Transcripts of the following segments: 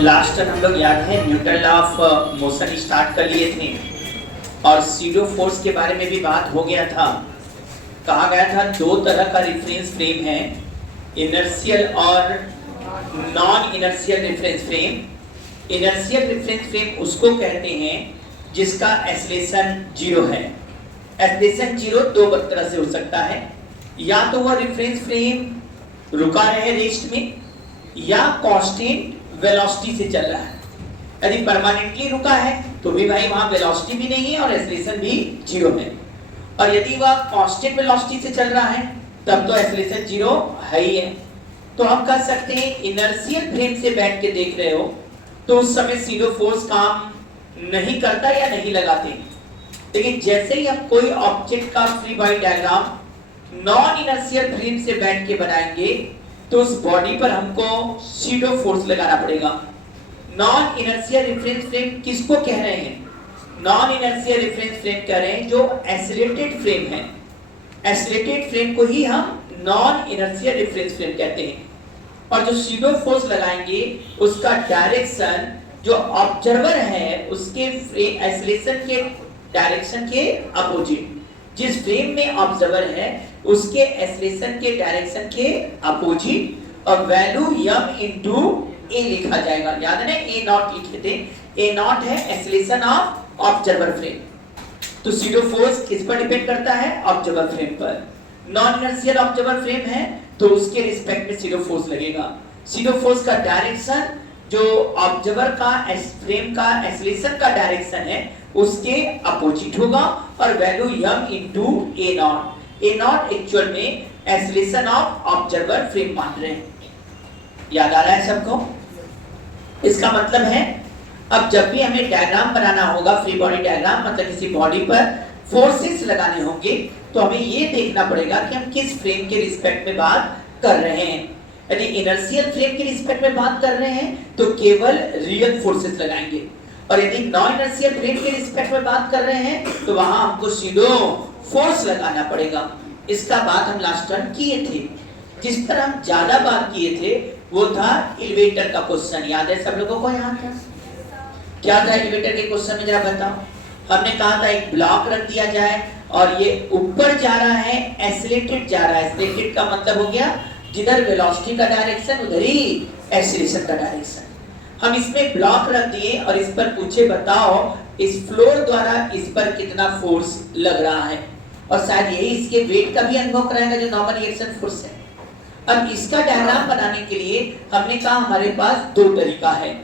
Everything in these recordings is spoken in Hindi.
लास्ट टाइम हम लोग याद है Newton law of motion start कर लिए थे और सीडो फोर्स के बारे में भी बात हो गया था। कहा गया था दो तरह का रेफरेंस फ्रेम है, इनर्शियल और non inertial reference frame. Inertial reference frame उसको कहते हैं जिसका एक्सेलरेशन जीरो है। एक्सेलरेशन जीरो दो तरह से हो सकता है, या तो वह रेफरेंस फ्रेम रुका रहे रेस्ट में या कांस्टेंट वेलोसिटी से चल रहा है। यदि परमानेंटली रुका है तो भी भाई वहां वेलोसिटी भी नहीं है और एक्सेलरेशन भी जीरो है, और यदि वह कांस्टेंट वेलोसिटी से चल रहा है तब तो एक्सेलरेशन जीरो है ही है। तो हम कह सकते हैं इनर्शियल फ्रेम से बैठ के देख रहे हो तो उस समय सीडो फोर्स काम नहीं करता या नहीं लगाते, लेकिन जैसे ही हम कोई ऑब्जेक्ट का free body diagram non inertial frame से बैठ के बनाएंगे तो उस बॉडी पर हमको सीडो फोर्स लगाना पड़ेगा। नॉन इनर्शियल रेफरेंस फ्रेम किसको कह रहे हैं? नॉन इनर्शियल रेफरेंस फ्रेम कह रहे हैं जो एक्सेलरेटेड फ्रेम है। एक्सेलरेटेड फ्रेम को ही हम नॉन इनर्शियल रेफरेंस फ्रेम कहते हैं, और जो सीडो फोर्स लगाएंगे उसका डायरेक्शन जो ऑब्जर्वर है उसके एक्सेलरेशन के डायरेक्शन के अपोजिट। जिस फ्रेम में ऑब्जर्वर है उसके एक्सेलरेशन के डायरेक्शन के अपोजिट और वैल्यू m into a लिखा जाएगा। याद है ना, a नॉट लिखे थे, a नॉट है एक्सेलरेशन ऑफ ऑब्जर्वर फ्रेम। तो सीडो फोर्स किस पर डिपेंड करता है? ऑब्जर्वर फ्रेम पर। नॉन इनर्शियल ऑब्जर्वर फ्रेम है तो उसके रिस्पेक्ट में सीडो फोर्स लगेगा। सीडो फोर्स का डायरेक्शन जो ऑब्जर्वर का फ्रेम का एक्सेलरेशन का डायरेक्शन है उसके अपोजिट होगा और value m into a not. a not actual में एक्सेलरेशन ऑफ ऑब्जर्वर फ्रेम मान रहे हैं। याद आ रहा है सबको? इसका मतलब है अब जब भी हमें डायग्राम बनाना होगा, फ्री बॉडी डायग्राम मतलब किसी बॉडी पर फोर्सेस लगाने होंगे, तो हमें ये देखना पड़ेगा कि हम किस फ्रेम के रिस्पेक्ट में बात कर रहे हैं। यदि इनर्शियल फ्रेम के रिस्पेक्ट में बात कर रहे हैं तो केवल रियल फोर्सेस लगाएंगे, और यदि नॉन इनर्शियल फ्रेम के रिस्पेक्ट में बात कर रहे हैं तो वहां हमको सीडो फोर्स लगाना पड़ेगा। इसका बात हम लास्ट टाइम किए थे। जिस पर हम ज्यादा बात किए थे वो था एलिवेटर का क्वेश्चन। याद है सब लोगों को? यहाँ था क्या था एलिवेटर के क्वेश्चन में, जरा बताओ। हमने कहा था एक ब्लॉक रख दिया जाए और ये ऊपर जा रहा है, एक्सेलरेटेड जा रहा है। एक्सेलरेटेड का मतलब हो गया जिधर वेलोसिटी का डायरेक्शन उधर ही एक्सेलरेशन का डायरेक्शन। हम इसमें ब्लॉक रख दिए और इस पर पूछे बताओ इस फ्लोर द्वारा इस पर कितना फोर्स लग रहा है, और शायद यही इसके वेट का भी अनुभव कराएगा जो नॉर्मल रिएक्शन फोर्स है। अब इसका डायग्राम बनाने के लिए हमने कहा हमारे पास दो तरीका है।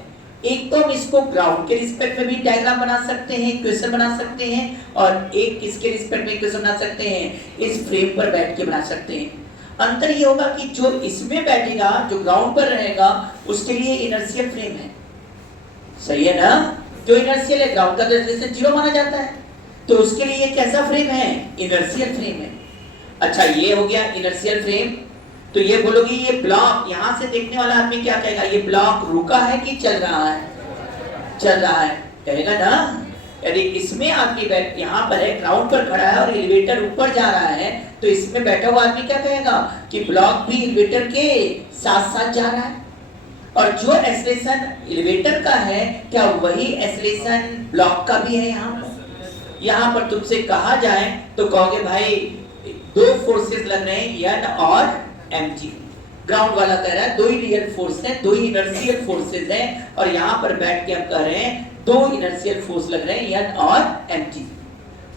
एक तो हम इसको ग्राउंड के रिस्पेक्ट में भी डायग्राम बना सकते हैं, इक्वेशन बना सकते हैं, और एक किसके रिस्पेक्ट में इक्वेशन बना सकते हैं? इस फ्रेम पर बैठ के बना सकते हैं। अंतर ये होगा कि जो इसमें बैठेगा, जो ग्राउंड पर रहेगा, उसके लिए इनर्शियल फ्रेम है। सही है ना? जो इनर्शियल है, ग्राउंड का तो एक्सेलरेशन जीरो माना जाता है, तो उसके लिए कैसा फ्रेम है? इनर्शियल फ्रेम है। अच्छा, ये हो गया इनर्शियल फ्रेम। तो ये बोलोगे ये ब्लॉक, यहां से देखने वाला आदमी क्या कहेगा? ये ब्लॉक रुका है कि चल रहा है? चल रहा है कहेगा ना। यदि इसमें आदमी बैठ यहाँ पर है, ग्राउंड पर खड़ा है और एलिवेटर ऊपर जा रहा है, तो इसमें बैठा हुआ आदमी क्या कहेगा कि ब्लॉक भी एलिवेटर के साथ साथ जा रहा है। और जो एक्सेलरेशन एलिवेटर का है क्या वही एक्सेलरेशन ब्लॉक का भी है? यहाँ पर तुमसे कहा जाए तो कहोगे भाई दो फोर्सेस लग रहे हैं, n और mg। ग्राउंड वाला कह रहा है दो ही रियल फोर्स है, दो ही इनर्शियल फोर्सेस हैं, और यहाँ पर बैठ के हम कह रहे हैं दो इनर्शियल फोर्स लग रहे हैं, n और mg।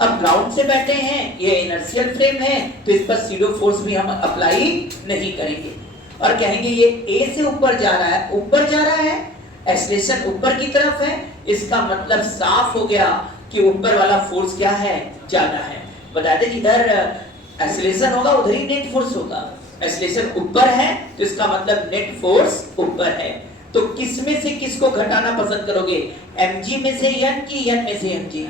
अब ग्राउंड से बैठे हैं, ये इनर्शियल फ्रेम है, तो इस पर सीडो फोर्स भी हम अप्लाई नहीं करेंगे और कहेंगे ये a से ऊपर जा रहा है, ऊपर जा रहा है, एक्सेलरेशन ऊपर की तरफ है। इसका मतलब साफ हो गया कि ऊपर वाला फोर्स क्या है? ज्यादा है। बता दें जिधर एक्सेलरेशन होगा उधर ही नेट फोर्स होगा। एक्सेलरेशन ऊपर है तो इसका मतलब नेट फोर्स ऊपर है। तो किस में से किसको घटाना पसंद करोगे? mg में से n की n में से mg?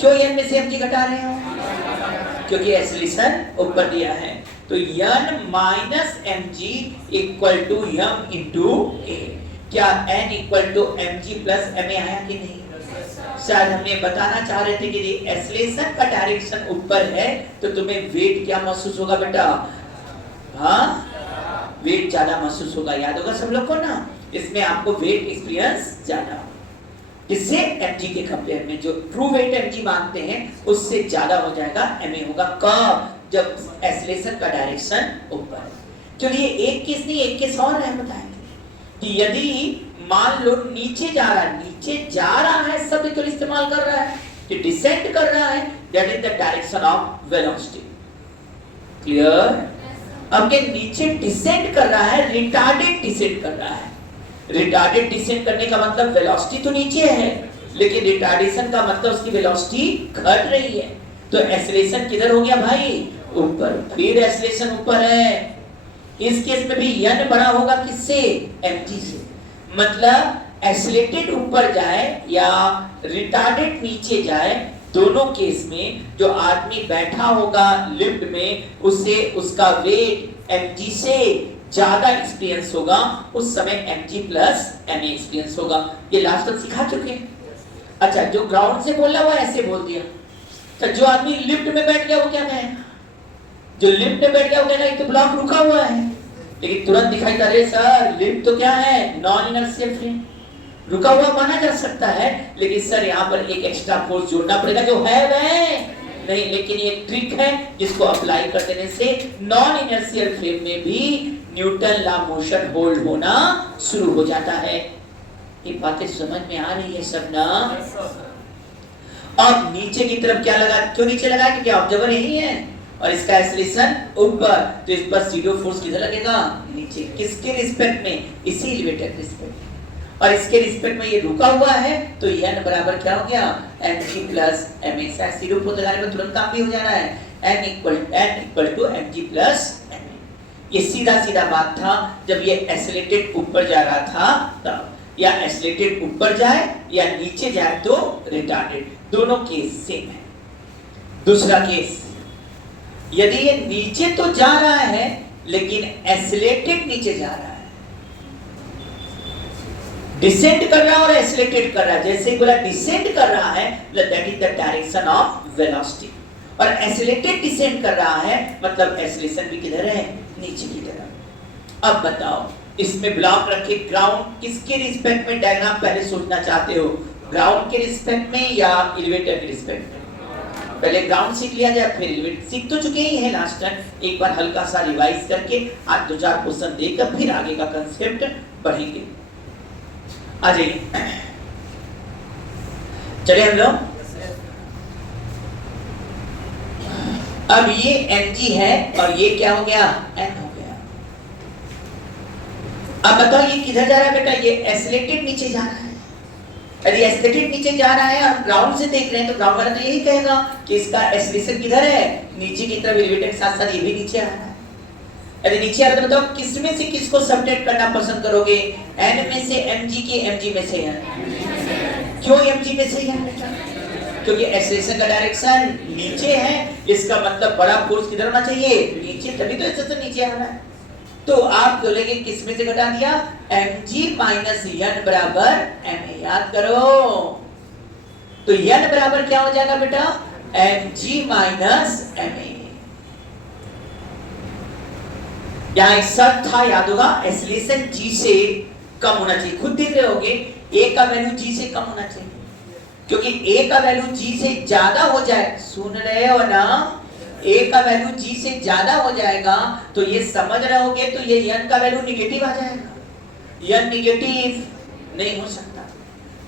क्यों n में से mg घटा रहे हो? क्योंकि एक्सेलरेशन ऊपर दिया है। तो n minus mg equal to m into a। क्या n equal to mg plus ma आया कि नहीं? शायद हमने बताना चाह रहे थे कि एक्सेलरेशन का डायरेक्शन ऊपर है तो तुम्हें वेट क्या महसूस होगा बेटा? हाँ, वेट ज्यादा महसूस होगा। याद होगा सब लोग को ना? इसमें आपको वेट एक्सपीरियंस ज्यादा होगा। इससे mg के कंपेयर में जो ट्रू वेट mg मानते हैं उससे ज्यादा हो जाएगा, ma होगा कब, जब एक्सेलरेशन का डायरेक्शन ऊपर है। चलिए एक केस नहीं, एक केस और है बताएंगे कि यदि मान लो नीचे जा रहा है शब्द क्यों इस्तेमाल कर रहा है कि डिसेंड कर रहा है, that is the direction of velocity. Clear? अब ये नीचे डिसेंड कर रहा है, रिटार्डेड डिसेंड कर रहा है। रिटार्डेड डिसेंड करने का मतलब वेलोसिटी तो नीचे है, लेकिन रिटार्डेशन का मतलब उसकी वेलोसिटी घट रही है। तो एक्सेलरेशन किधर हो गया भाई? ऊपर। फिर एक्सेलरेशन ऊपर है। इस केस में भी n बड़ा होगा किससे? mg से। मतलब एक्सेलरेटेड ऊपर जाए या रिटार्डेड नीचे जाए, दोनों केस में जो आदमी बैठा होगा लिफ्ट में उससे उसका वेट mg से ज्यादा एक्सपीरियंस होगा, उस समय mg प्लस ma एक्सपीरियंस होगा। ये लास्ट तक सिखा चुके हैं। अच्छा, जो ग्राउंड से बोल रहा वो ऐसे बोल दिया। तो जो आदमी लिफ्ट में बैठ गया वो क्या कहेगा? जो लिफ्ट में बैठ गया वो कहेगा एक तो ब्लॉक रुका हुआ है, लेकिन तुरंत दिखाई दे रहे सर लिफ्ट तो क्या है? Non inertial frame. रुका हुआ माना जा सकता है, लेकिन सर यहाँ पर एक एक्स्ट्रा फोर्स जोड़ना पड़ेगा जो है वह नहीं। लेकिन ये ट्रिक है जिसको अप्लाई कर देने से नॉन इनर्शियल फ्रेम में भी न्यूटन लॉ मोशन होल्ड होना शुरू हो जाता है। ये बातें समझ में आ रही है सब ना? अब नीचे की तरफ क्या लगा, क्यों नीचे लगा? क्योंकि ऑब्जर्वर यही है और इसका एक्सेलरेशन ऊपर, तो इस पर जीरो फोर्स किधर लगेगा? नीचे। किसके रिस्पेक्ट में? इसी एलिवेटर के रिस्पेक्ट में। और इसके रिस्पेक्ट में ये रुका हुआ है, तो n बराबर क्या हो गया? mg plus ma। शायद जीरो फोर्स लगाने में तुरंत काम भी हो जाना है। n equal to mg plus ma। ये सीधा सीधा बात था जब ये एक्सेलरेटेड ऊपर जा रहा था तब, या एक्सेलरेटेड ऊपर जाए या नीचे जाए तो रिटार्डेड, दोनों केस सेम है। दूसरा केस, यदि ये नीचे तो जा रहा है लेकिन एक्सेलरेटेड नीचे जा रहा है, डिसेंड कर रहा है और एक्सेलरेटेड कर रहा है। जैसे ही बोला डिसेंड कर रहा है, that is the direction of velocity. और एक्सेलरेटेड डिसेंड कर रहा है मतलब एक्सेलरेशन भी किधर है? नीचे की तरफ। अब बताओ, इसमें ब्लॉक रखे ग्राउंड किसके रिस्पेक्ट में डायग्राम पहले सोचना चाहते हो? ग्राउंड के रिस्पेक्ट में या एलिवेटर के रिस्पेक्ट में? पहले ग्राउंड सीख लिया जाए फिर एलिवेटर। सीख तो चुके ही हैं लास्ट टाइम, एक बार हल्का सा रिवाइज करके आज 2-4 क्वेश्चन देकर फिर आगे का कंसेप्ट बढ़ेंगे। आ जाइए, चलिए हम लोग। अब ये mg है और ये क्या हो गया? n हो गया। अब बताओ ये किधर जा रहा है बेटा? ये एक्सेलरेटेड नीचे जा रहा है। यदि एक्सेलरेटेड नीचे जा रहा है और ग्राउंड से देख रहे हैं तो ग्राउंड वाला तो यही कहेगा कि इसका एक्सेलरेशन किधर है? नीचे की तरफ। एलिवेटर के साथ साथ ये भी नीचे आ रहा है। यदि नीचे आ रहा है तो बताओ किस में से किसको सबट्रैक्ट करना पसंद करोगे? n में से mg के mg में से n। क्यों mg में से n बेटा? क्योंकि एक्सेलरेशन का डायरेक्शन नीचे है, इसका मतलब बड़ा फोर्स किधर होना चाहिए? नीचे, तभी तो एक्सेलरेशन नीचे आ रहा है। तो आप बोलेंगे किस में से घटा दिया? mg माइनस n बराबर ma। याद करो, तो n बराबर क्या हो जाएगा बेटा? mg minus ma। यहाँ एक शर्त था, याद होगा, एक्सेलरेशन g से कम होना चाहिए। खुद देख रहे होगे a का वैल्यू g से कम होना चाहिए, क्योंकि a का वैल्यू g से ज्यादा हो जाए, सुन रहे हो ना? a का वैल्यू g से ज्यादा हो जाएगा तो ये समझ रहे होगे, तो ये n का वैल्यू निगेटिव आ जाएगा। n निगेटिव नहीं हो सकता।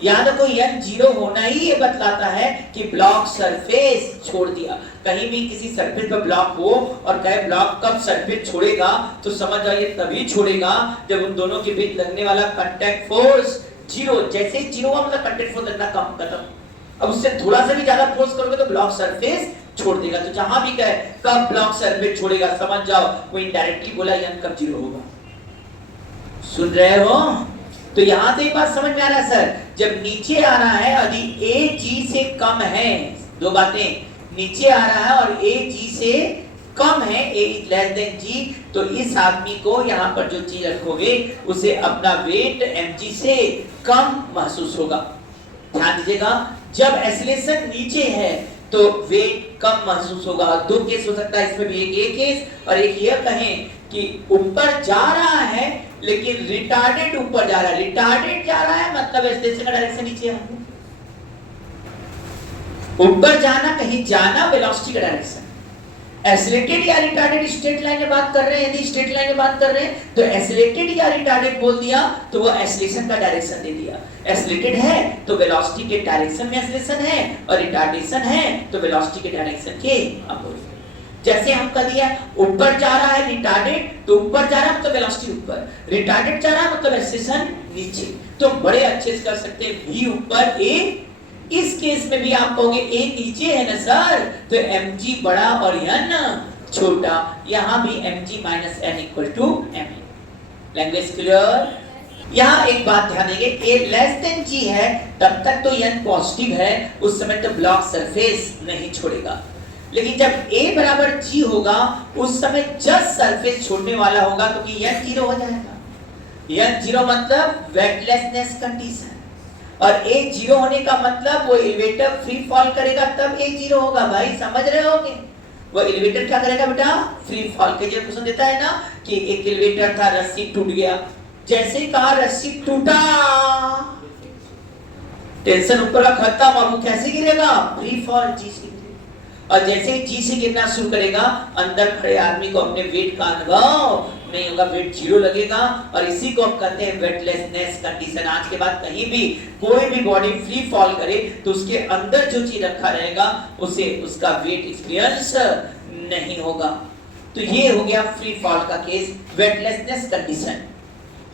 याद रखो n जीरो होना ही ये बतलाता है कि ब्लॉक सरफेस छोड़ दिया। कहीं भी किसी सरफेस पर ब्लॉक हो और कहे ब्लॉक कब सरफेस छोड़ेगा, तो समझ जाइए तभी छोड़ेगा जब उन दोनों के बीच लगने वाला कांटेक्ट फोर्स जीरो। जैसे ही जीरो हुआ मतलब कांटेक्ट फोर्स लगना कम खत्म। अब उससे थोड़ा सा भी ज्यादा फोर्स करोगे तो ब्लॉक सरफेस छोड़ देगा। तो जहां भी कहे कब ब्लॉक सरफेस छोड़ेगा, समझ जाओ वो इनडायरेक्टली बोला n कब जीरो होगा। सुन रहे हो? तो यहां से एक बात समझ में आ रहा है सर, जब नीचे आ रहा है यदि a g से कम है, दो बातें, नीचे आ रहा है और a g से कम है, a is less than g, तो इस आदमी को यहाँ पर जो चीज रखोगे उसे अपना वेट mg से कम महसूस होगा। ध्यान दीजिएगा, जब एक्सेलरेशन नीचे है तो वेट कम महसूस होगा। दो केस हो सकता है इसमें भी, एक ये केस और एक ये कहें कि ऊपर जा रहा है लेकिन रिटार्डेड ऊपर जा रहा है। रिटार्डेड जा रहा है मतलब एक्सेलरेशन का डायरेक्शन नीचे आ रहा है। ऊपर जाना, कहीं जाना, वेलोसिटी का डायरेक्शन। एक्सेलरेटेड या रिटार्डेड स्ट्रेट लाइन में बात कर रहे हैं, यदि स्ट्रेट लाइन में बात कर रहे हैं तो एक्सेलरेटेड या रिटार्डेड बोल दिया तो वो एक्सेलरेशन का डायरेक्शन दे दिया। एक्सेलरेटेड है तो वेलोसिटी के डायरेक्शन में एक्सेलरेशन है, और रिटार्डेशन है तो वेलोसिटी के डायरेक्शन के अपोजिट। जैसे हम कह दिया ऊपर जा रहा है रिटार्डेड, तो ऊपर जा रहा है मतलब वेलोसिटी ऊपर, रिटार्डेड जा रहा है मतलब एक्सेलरेशन नीचे। तो बड़े अच्छे से कर सकते हैं v ऊपर a। इस केस में भी आप कहोगे a नीचे है ना सर, तो mg बड़ा और n छोटा। यहां भी mg minus n equal to m। Language clear? यहां एक बात ध्यान देंगे, a लेस देन g है तब तक तो n पॉजिटिव है, उस समय तो ब्लॉक सरफेस नहीं छोड़ेगा। लेकिन जब a बराबर g होगा उस समय जस्ट सरफेस छोड़ने वाला होगा, क्योंकि n जीरो हो जाएगा। n जीरो मतलब वेटलेसनेस कंडीशन, और a जीरो होने का मतलब वो एलिवेटर फ्री फॉल करेगा तब a जीरो होगा। भाई समझ रहे होगे, वो एलिवेटर क्या करेगा बेटा? फ्री फॉल के जो क्वेश्चन देता है ना कि एक एलिवेटर था, रस्सी टूट गया, जैसे ही कहा रस्सी टूटा, टेंशन ऊपर का खत्म, अब वो कैसे गिरेगा? फ्री फॉल जी से। और जैसे ही जी से गिरना शुरू करेगा, अंदर खड़े आदमी को अपने वेट का अनुभव नहीं होगा, वेट जीरो लगेगा, और इसी को हम कहते हैं वेटलेसनेस कंडीशन। आज के बाद कहीं भी कोई भी बॉडी फ्री फॉल करे तो उसके अंदर जो चीज रखा रहेगा उसे उसका वेट एक्सपीरियंस नहीं होगा। तो ये हो गया फ्री फॉल का केस, वेटलेसनेस कंडीशन।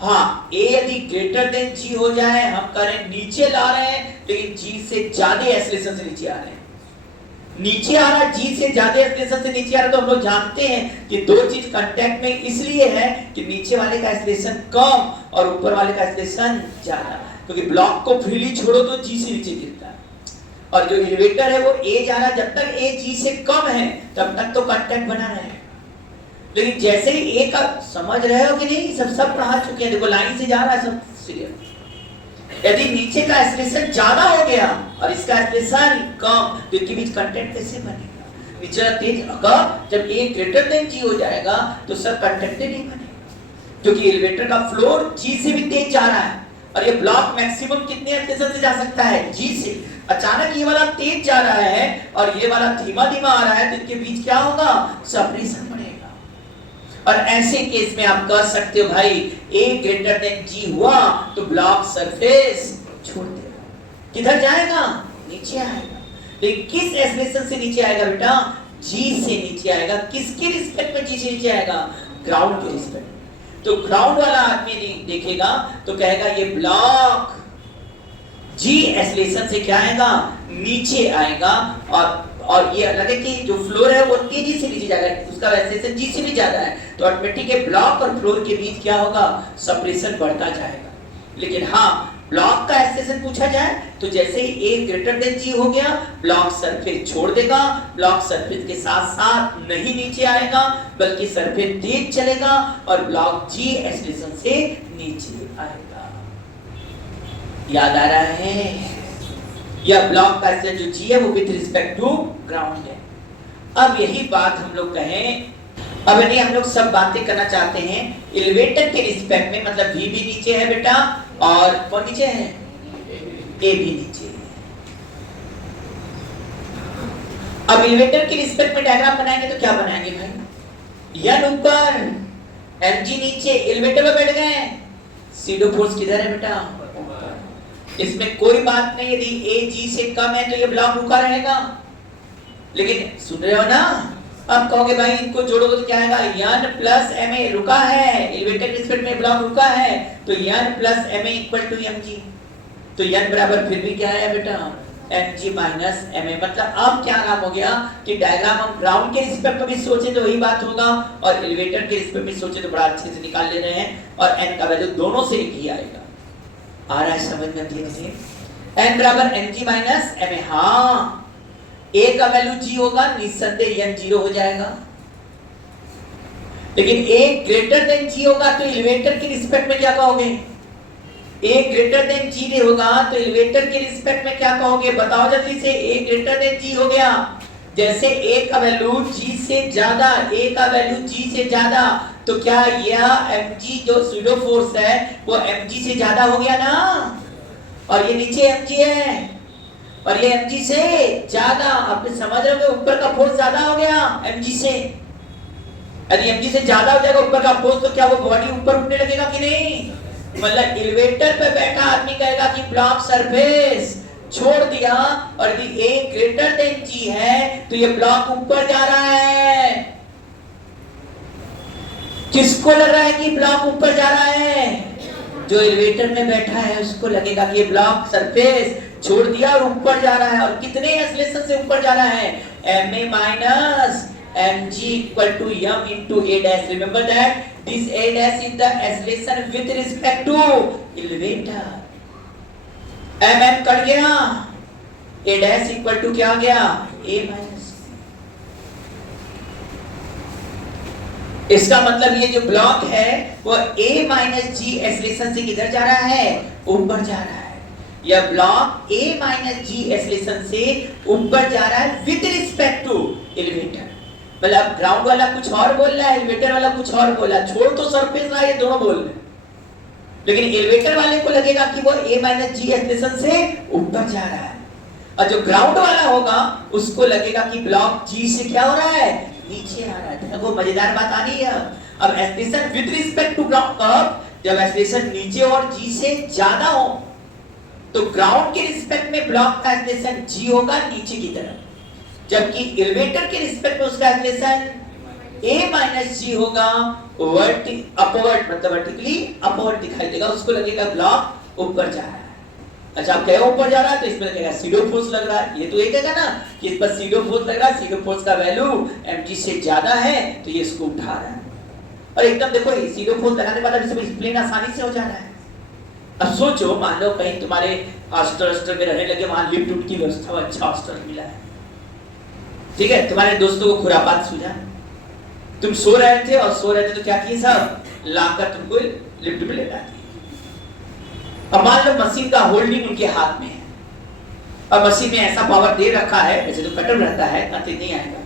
हाँ, a यदि ग्रेटर देन g हो जाए, हम करें नीचे ला रहे हैं लेकिन g से ज्यादा एक्सेलरेशन से नीचे आ रहे हैं, नीचे आ रहा g से ज्यादा एक्सेलरेशन से नीचे आ रहा, तो हम लोग जानते हैं कि दो चीज कांटेक्ट में इसलिए है कि नीचे वाले का एक्सेलरेशन कम और ऊपर वाले का एक्सेलरेशन ज्यादा, क्योंकि ब्लॉक को फ्रीली छोड़ो तो g से नीचे गिरता है, और जो एलिवेटर है वो a जा रहा है, जब तक a g से कम है तब तक तो कांटेक्ट बना रहेगा। लेकिन जैसे ही a का, समझ रहे हो कि नहीं, सब पढ़ा चुके हैं, देखो लाइन से जा रहा है सब सीरियल। यदि नीचे का एक्सेलरेशन ज्यादा हो गया और इसका एक्सेलरेशन कम, तो इनके बीच कांटेक्ट कैसे बनेगा? नीचे तेज, अगर जब a ग्रेटर देन g हो जाएगा तो सर कांटेक्ट नहीं बनेगा, क्योंकि एलिवेटर का फ्लोर g से भी तेज जा रहा है, और ये ब्लॉक मैक्सिमम कितने एक्सेलरेशन से जा सकता है? g से। अचानक ये वाला तेज जा रहा है और ये वाला धीमा धीमा आ रहा है, तो इनके बीच क्या होगा? सेपरेशन बनेगा। और ऐसे केस में आप कह सकते हो भाई a ग्रेटर देन g हुआ तो ब्लॉक सरफेस छोड़ देगा, किधर जाएगा? नीचे आएगा। लेकिन किस एक्सेलरेशन से नीचे आएगा बेटा? g से नीचे आएगा। किसके रिस्पेक्ट में g से नीचे आएगा? ग्राउंड के रिस्पेक्ट। तो ग्राउंड वाला आदमी देखेगा तो कहेगा ये ब्लॉक g एक्सेलरेशन से क्या आएगा? नीचे आएगा, और ये अलग है कि जो फ्लोर है वो तेजी से नीचे जाएगा, उसका एक्सेलरेशन g से भी ज्यादा है, तो ऑटोमेटिक है ब्लॉक और फ्लोर के बीच क्या होगा? सेपरेशन बढ़ता जाएगा। लेकिन हाँ, ब्लॉक का एक्सेलरेशन पूछा जाए तो जैसे ही a ग्रेटर देन g हो गया, ब्लॉक सरफेस छोड़ देगा, ब्लॉक सरफेस के साथ साथ नहीं नीचे आएगा बल्कि सरफेस तेज चलेगा और ब्लॉक g एक्सेलरेशन से नीचे आएगा। याद आ रहा है? यह ब्लॉक का एक्सेलरेशन जो g है वो विद रिस्पेक्ट टू ग्राउंड है। अब यही बात हम लोग कहें, अब यदि हम लोग सब बातें करना चाहते हैं एलिवेटर के रिस्पेक्ट में, मतलब v भी नीचे है बेटा, और कौन नीचे है? a भी नीचे है। अब एलिवेटर के रिस्पेक्ट में डायग्राम बनाएंगे तो क्या बनाएंगे भाई? n ऊपर, mg नीचे, एलिवेटर में बैठ गए, सीडो फोर्स किधर है बेटा? इसमें कोई बात नहीं, यदि a g से कम है तो ये ब्लॉक रुका रहेगा। लेकिन सुन रहे हो ना, अब कहोगे भाई इनको जोड़ोगे तो क्या आएगा? n प्लस ma रुका है, एलिवेटर के रिस्पेक्ट में ब्लॉक रुका है, तो n plus ma equal to mg, तो n बराबर फिर भी क्या है बेटा? mg minus ma। मतलब अब क्या नाम हो गया कि डायग्राम हम ग्राउंड के रिस्पेक्ट में भी सोचे तो वही बात होगा, और एलिवेटर के रिस्पेक्ट में सोचे तो बड़ा अच्छे से निकाल ले रहे हैं, और n का वैल्यू दोनों से एक ही आएगा। आ रहा है समझ में? धीरे n बराबर mg माइनस ma। हाँ, a का वैल्यू g होगा, निस्संदेह n जीरो हो जाएगा। लेकिन a ग्रेटर देन g होगा तो एलिवेटर के रिस्पेक्ट में क्या कहोगे? A ग्रेटर देन G होगा तो एलिवेटर के रिस्पेक्ट में क्या कहोगे बताओ जल्दी से। A ग्रेटर देन G हो गया, जैसे A का वैल्यू G से ज्यादा, A का वैल्यू G से ज्यादा, तो क्या यह mg जो सूडो फोर्स है वो mg से ज्यादा हो गया ना, और ये नीचे mg है और ये mg से ज्यादा। आपने समझ रहे हो, ऊपर का फोर्स ज्यादा हो गया mg से। यदि mg से ज्यादा हो जाएगा ऊपर का फोर्स तो क्या वो बॉडी ऊपर उठने लगेगा कि नहीं? मतलब एलिवेटर पे बैठा आदमी कहेगा कि ब्लॉक सरफेस छोड़ दिया और यदि A ग्रेटर देन G है तो ये ब्लॉक ऊपर जा रहा है। किसको लग रहा है कि ब्लॉक ऊपर जा रहा है? जो एलिवेटर में बैठा है उसको लगेगा कि ये ब्लॉक सरफेस छोड़ दिया और ऊपर जा रहा है। और कितने एक्सेलरेशन से ऊपर जा रहा है? ma minus mg equal to m into a dash. Remember that this a dash is the acceleration with respect to elevator. mm cut गया, a dash equal to क्या गया? a minus। इसका मतलब ये जो ब्लॉक है वो a minus g एक्सेलरेशन से किधर जा रहा है? ऊपर जा रहा है। यह block a minus g acceleration से ऊपर जा रहा है विद रिस्पेक्ट टू एलिवेटर। मतलब ग्राउंड वाला कुछ और बोल रहा है, एलिवेटर वाला कुछ और बोल रहा है। छोड़ तो सरफेस रहा है, ये दोनों बोल रहे हैं, लेकिन एलिवेटर वाले को लगेगा कि वो a minus g एक्सेलरेशन से ऊपर जा रहा है, और जो ग्राउंड वाला होगा उसको लगेगा कि ब्लॉक g से क्या हो रहा है? नीचे आ रहा है। वो मजेदार बात आ रही है। अब acceleration with respect to ground कब? जब एक्सेलरेशन नीचे और g से ज्यादा हो तो ग्राउंड के रिस्पेक्ट में ब्लॉक का एक्सेलरेशन g होगा नीचे की तरफ, जबकि एलिवेटर के रिस्पेक्ट में उसका एक्सेलरेशन a minus g होगा अपवर्ड, मतलब वर्टिकली अपवर्ड दिखाई देगा। उसको लगेगा ब्लॉक ऊपर जा रहा है। अच्छा, अब क्या ऊपर जा रहा है तो इसमें लगेगा सीडो फोर्स लग रहा है। ये तो एक है ना कि इस पर सीडो फोर्स लग रहा है, सीडो फोर्स का वैल्यू mg से ज्यादा है तो ये इसको उठा रहा है। और एकदम देखो सीडो फोर्स लगाने वाला भी प्लेन आसानी से हो जा रहा है। अब सोचो, मान लो कहीं तुम्हारे हॉस्टल में रहने लगे, वहां लिफ्ट उठ की व्यवस्था, अच्छा हॉस्टल मिला है, ठीक है, तुम्हारे दोस्तों को खुरापात सूझा, तुम सो रहे थे और सो रहे थे तो क्या किए सब लाकर तुमको लिफ्ट में ले जाते। अब मान लो मशीन का होल्डिंग उनके हाथ में है और मशीन में ऐसा पावर दे रखा है, वैसे तो कटअप रहता है, तेज नहीं आएगा,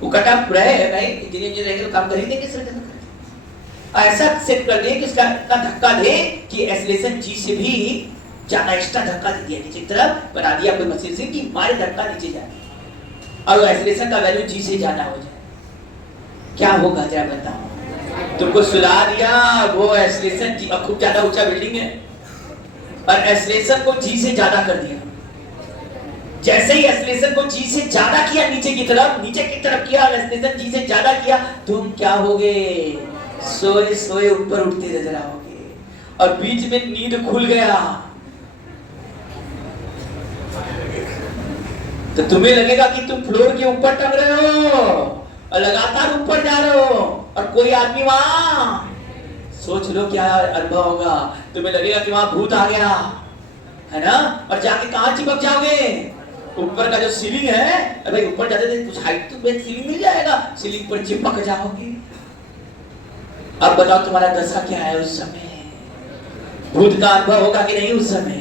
वो कटअप रहे भाई, इंजीनियर रहेंगे तो काम कर ही देंगे, ऐसा सेट कर दे कि उसका धक्का दे कि एक्सेलरेशन g से भी ज्यादा एक्स्ट्रा धक्का दे दिया नीचे की तरफ, बना दिया कोई मशीन से कि मारे धक्का नीचे जाए और वो एक्सेलरेशन का वैल्यू g से ज्यादा हो जाए, क्या होगा जरा बताओ? तुमको सुला दिया, वो एक्सेलरेशन g, अब खूब ज्यादा ऊंचा बिल्डिंग है और एक्सेलरेशन को g से ज्यादा कर दिया। जैसे ही एक्सेलरेशन को g से ज्यादा किया नीचे की तरफ किया और एक्सेलरेशन g से ज्यादा किया, तुम क्या होगे? सोए सोए ऊपर उठते नजर आओगे और बीच में नींद खुल गया तो तुम्हें लगेगा कि तुम फ्लोर के ऊपर टंग रहे हो और लगातार ऊपर जा रहे हो और कोई आदमी वहां, सोच लो क्या अनुभव होगा। तुम्हें लगेगा कि वहां भूत आ गया है ना, और जाके कहां चिपक जाओगे? ऊपर का जो सीलिंग है, अरे भाई ऊपर जाते थे कुछ हाइट तो सीलिंग मिल जाएगा, सीलिंग पर चिपक जाओगे। अब बताओ तुम्हारा दशा क्या है उस समय? भूत का अनुभव होगा कि नहीं उस समय?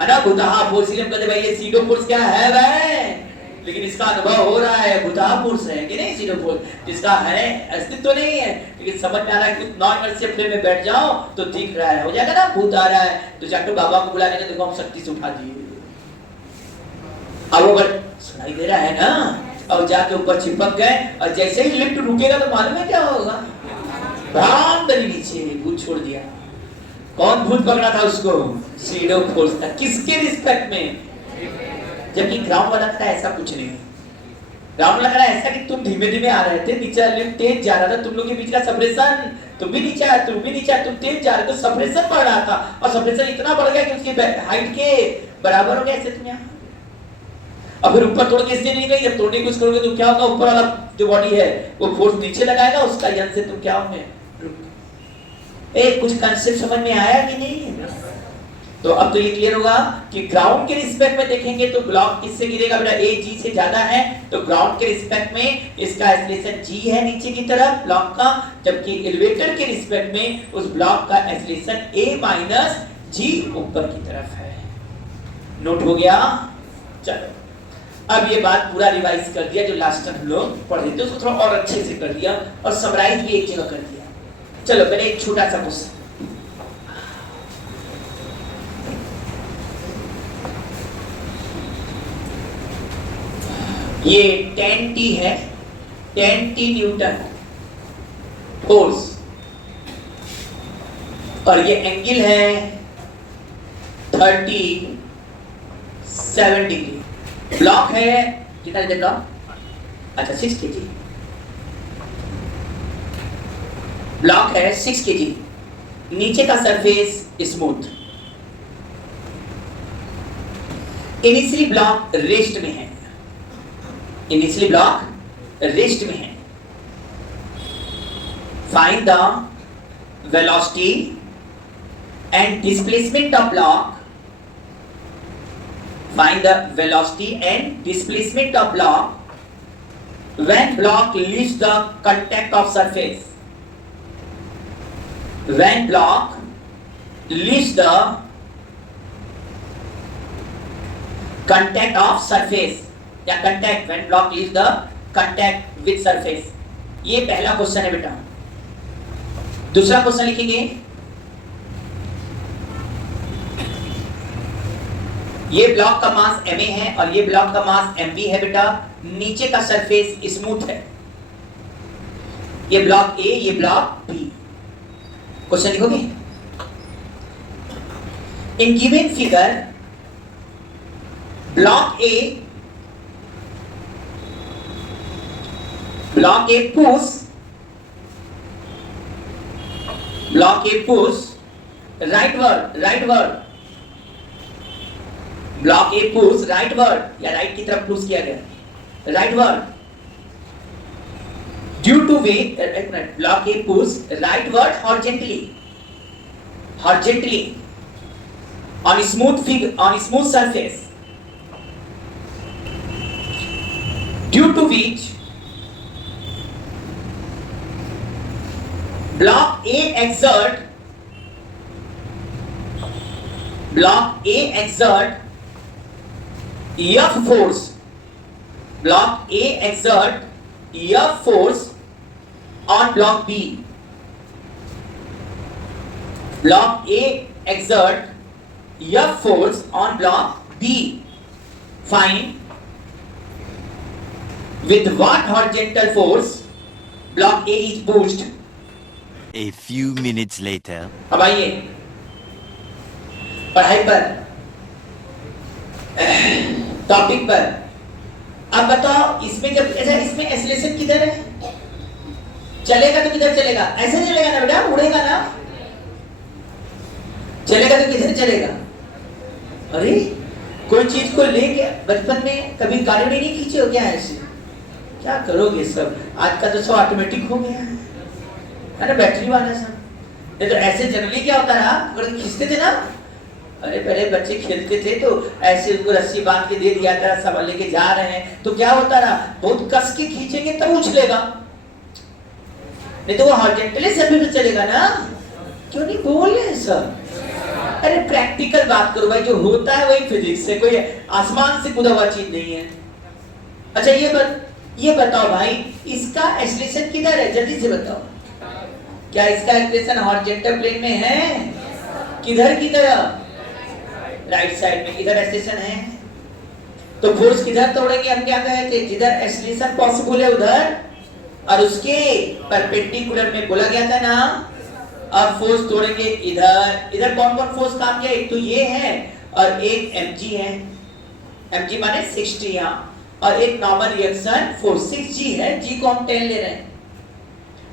है ना, भूतहा फोर्स, कहते भाई ये सीडो फोर्स क्या है भाई, लेकिन इसका अनुभव हो रहा है, भूतहा फोर्स है कि नहीं सीडो फोर्स, जिसका है अस्तित्व तो नहीं है, लेकिन समझ में आ रहा है कि नॉर्मल से फ्रेम में बैठ जाओ तो दिख रहा है, हो जाएगा ना, भूत आ रहा है तो जाकर बाबा को बुला लेंगे, देखो हम शक्ति से उठा दिए। अब अगर सुनाई दे रहा है ना, और जाके ऊपर चिपक गए और जैसे ही लिफ्ट रुकेगा तो मालूम है क्या होगा? भ्राम दली नीचे भूत छोड़ दिया। कौन भूत पकड़ा था उसको? सीडो फोर्स था। किसके रिस्पेक्ट में? जबकि ग्राउंड वाला था ऐसा कुछ नहीं, ग्राउंड लग रहा है ऐसा कि तुम धीमे धीमे आ रहे थे, नीचे लिफ्ट तेज जा रहा था, तुम लोग के बीच का सेपरेशन, तुम भी नीचे आए, तुम भी नीचे आए, तुम तेज जा रहे थे, सेपरेशन बढ़ रहा था और सेपरेशन इतना बढ़ गया कि उसकी हाइट के बराबर हो गया ऐसे तुम यहाँ। और फिर ऊपर तोड़ के इससे नहीं गई, जब तोड़ने की कोशिश करोगे तो क्या होगा? ऊपर वाला जो बॉडी है वो फोर्स नीचे लगाएगा, उसका यंग से तुम क्या होंगे? कुछ कंसेप्ट समझ में आया कि नहीं? तो अब तो ये क्लियर होगा कि ग्राउंड के रिस्पेक्ट में देखेंगे तो ब्लॉक किससे गिरेगा बेटा? a g से ज्यादा है तो ग्राउंड के रिस्पेक्ट में इसका एक्सेलरेशन g है नीचे की तरफ ब्लॉक का, जबकि एलिवेटर के रिस्पेक्ट में उस ब्लॉक का एक्सेलरेशन a माइनस जी ऊपर की तरफ है। नोट हो गया? चलो अब ये बात पूरा रिवाइज कर दिया, जो लास्ट टाइम हम लोग पढ़े थे उसको थोड़ा और अच्छे से कर दिया और समराइज भी एक जगह कर दिया। चलो मैंने एक छोटा सा क्वेश्चन, ये 10T है, 10T न्यूटन फोर्स, और ये एंगल है 37 डिग्री। ब्लॉक है कितना लेते ब्लॉक? अच्छा 6 kg। ब्लॉक है 6 kg। नीचे का surface smooth. Initially block rest में है, इनिशियली ब्लॉक रेस्ट में है। Find the velocity and displacement of block, find the velocity and displacement of block when block leaves the contact of surface, when block leaves the contact of surface या contact, when block leaves the contact with surface। ये पहला क्वेश्चन है बेटा। दूसरा क्वेश्चन लिखेंगे, ये ब्लॉक का मास ma है और ये ब्लॉक का मास mb है बेटा। नीचे का सरफेस स्मूथ है, ये ब्लॉक A, ये ब्लॉक B। क्वेश्चन लिखोगे, in given figure block A push rightward, block a push rightward या राइट की तरफ पुश किया गया, राइटवर्ड ड्यू टू वेट। एक minute, block a push rightward horizontally on smooth surface, due to which block a exert F force, block A exert F force on block B, block A exert F force on block B, find with what horizontal force block A is pushed। A few minutes later। अब आइए पढ़ाई पर, टॉपिक पर। अब बताओ इसमें जब ऐसा, इसमें एक्सेलरेशन किधर है? चलेगा तो किधर चलेगा? ऐसे चलेगा ना बेटा, उड़ेगा ना। चलेगा तो किधर चलेगा? अरे कोई चीज को लेके बचपन में कभी गाड़ी नहीं खींचे हो क्या? ऐसे क्या करोगे सब? आज का तो सब ऑटोमेटिक हो गया है ना, बैटरी वाला सब। नहीं तो ऐसे जनरली क्या होता रहा, अगर खींचते थे ना, अरे पहले बच्चे खेलते थे तो ऐसे उनको रस्सी बांध के दे दिया था, सब लेके जा रहे हैं तो क्या होता रहा, बहुत कस के खींचेंगे तब उछलेगा, नहीं तो वो हॉरिजॉन्टली सरफेस पे चलेगा ना। क्यों नहीं बोल रहे सब? अरे प्रैक्टिकल बात करो भाई, जो होता है वही फिजिक्स है, कोई आसमान से कूदा हुआ चीज नहीं है। अच्छा ये बताओ भाई, इसका एक्सेलरेशन किधर है? जल्दी से बताओ, क्या इसका एक्सेलरेशन हॉरिजॉन्टल प्लेन में है? किधर की तरफ? राइट साइड में। इधर एक्सेलरेशन है तो फोर्स किधर तोड़ेंगे? हम क्या कहे थे, जिधर एक्सेलरेशन पॉसिबल है उधर, और उसके परपेंडिकुलर में बोला गया था ना। अब फोर्स तोड़ेंगे इधर। इधर कौन कौन फोर्स काम किया? एक तो ये है और एक mg है, mg माने 60 यहाँ, और एक नॉर्मल रिएक्शन फोर्स 6g है, g को हम 10 ले रहे हैं।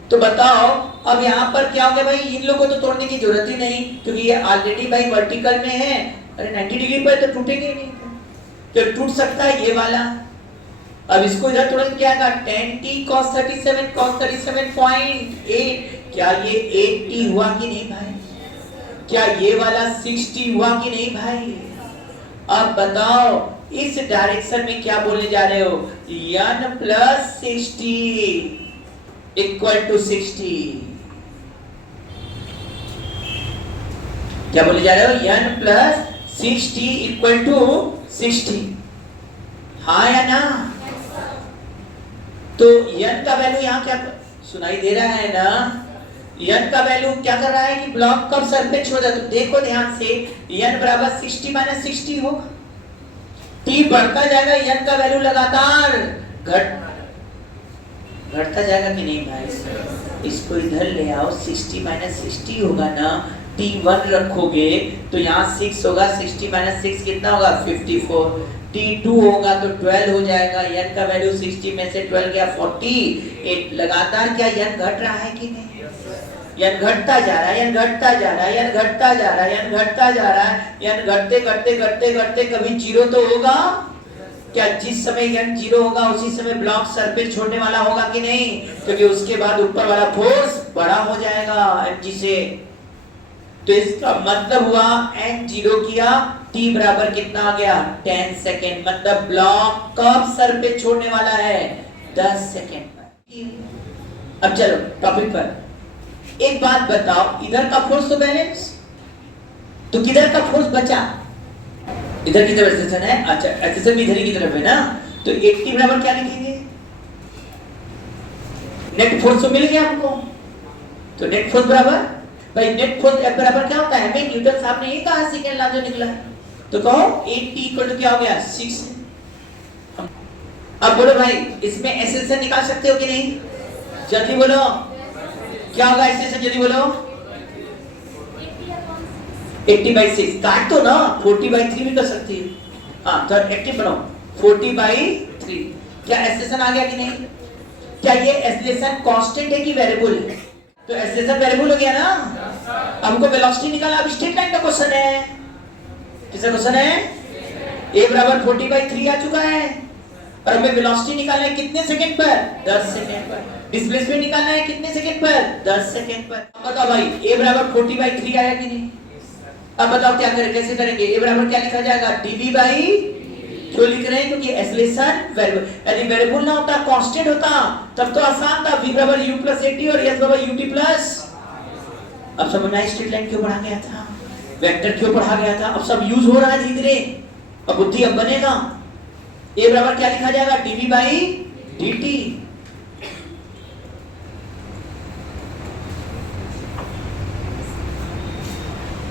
तो बताओ अब यहाँ पर क्या हो गया भाई, इन लोगों को तो तोड़ने की जरूरत ही नहीं क्योंकि ये ऑलरेडी भाई वर्टिकल में है। अरे 90 डिग्री पर तो टूटेंगे नहीं, तो टूट सकता है ये वाला। अब इसको इधर तोड़ेंगे, क्या आएगा? 10t cos 37.8। क्या ये 8t हुआ कि नहीं भाई? क्या ये वाला 6t हुआ कि नहीं भाई? अब बताओ इस डायरेक्शन में क्या बोलने जा रहे हो? n + 60 = 60। क्या बोले जा रहे हो? n plus 6t equal to 60, हाँ या ना? तो n का वैल्यू यहाँ क्या सुनाई दे रहा है ना? n का वैल्यू क्या कर रहा है कि ब्लॉक कब सरफेस छोड़ जाता है? तो देखो ध्यान से, n बराबर 60 माइनस 60 होगा, t बढ़ता जाएगा, n का वैल्यू लगातार घटता जाएगा कि नहीं भाई? इसको इधर ले आओ, 60 माइनस 60 होगा ना, t1 रखोगे तो यहाँ 6 होगा, 60 माइनस 6 कितना होगा? 54, t2 होगा तो 12 हो जाएगा, n का वैल्यू 60 में से 12 गया 48, लगातार क्या n घट रहा है कि नहीं? n घटता जा रहा है, n घटता जा रहा है, n घटता जा रहा है, n घटता जा रहा है, n घटते घटते घटते घटते कभी जीरो तो होगा क्या? जिस समय n जीरो होगा उसी समय ब्लॉक सरफेस छोड़ने वाला होगा कि नहीं? क्योंकि उसके बाद ऊपर वाला फोर्स बड़ा हो जाएगा mg से। तो इसका मतलब हुआ n जीरो किया, t बराबर कितना आ गया? 10 सेकेंड, मतलब ब्लॉक कब सरफेस छोड़ने वाला है? 10 सेकेंड पर। अब चलो टॉपिक पर, एक बात बताओ, इधर का फोर्स तो बैलेंस, तो किधर का फोर्स बचा? इधर की तरफ एक्सेशन है, अच्छा एक्सेशन भी इधर की तरफ है ना, तो 80 बराबर क्या लिखेंगे? नेट फोर्स तो मिल गया हमको, तो नेट फोर्स बराबर, भाई नेट फोर्स F बराबर क्या होता है? हमें न्यूटन साहब ने ये कहा सेकंड लॉ जो निकला है, तो कहो 80 इक्वल टू क्या हो गया? 6। अब बोलो भाई, इसमें एक्सेशन निकाल सकते हो कि नहीं? जल्दी बोलो, क्या होगा एक्सेशन? जल्दी बोलो। 80/6 काट तो ना, 40/3 भी कर सकती है, हाँ तो एक्टिव बनाओ 40/3। क्या एक्सेशन आ गया कि नहीं? क्या ये एक्सेलेरेशन कांस्टेंट है कि वेरिएबल है? तो एक्सेलेरेशन वेरिएबल हो गया ना। हमको वेलोसिटी निकालना, अब स्ट्रेट लाइन का क्वेश्चन है। किसका क्वेश्चन है? a बराबर 40/3 आ चुका है, और हमें वेलोसिटी निकालना है कितने सेकंड पर? 10 सेकंड पर। डिस्प्लेसमेंट निकालना है कितने सेकंड पर? 10 सेकंड पर। बताओ भाई, a बराबर 40/3 आया कि नहीं? अब बताओ क्या करें, कैसे करेंगे? a बराबर क्या लिखा जाएगा? dv बाई, क्यों लिख रहे हैं? क्योंकि एक्सेलेरेशन वेरिएबल, यदि वेरिएबल ना होता, कांस्टेंट होता, तब तो आसान था, v बराबर u प्लस 80 और s बराबर ut प्लस। अब समझ में स्ट्रेट लाइन क्यों पढ़ा गया था, वेक्टर क्यों पढ़ा गया था? अब सब यूज हो रहा है धीरे धीरे, अब बुद्धि अब बनेगा। a बराबर क्या लिखा जाएगा? dv by dt।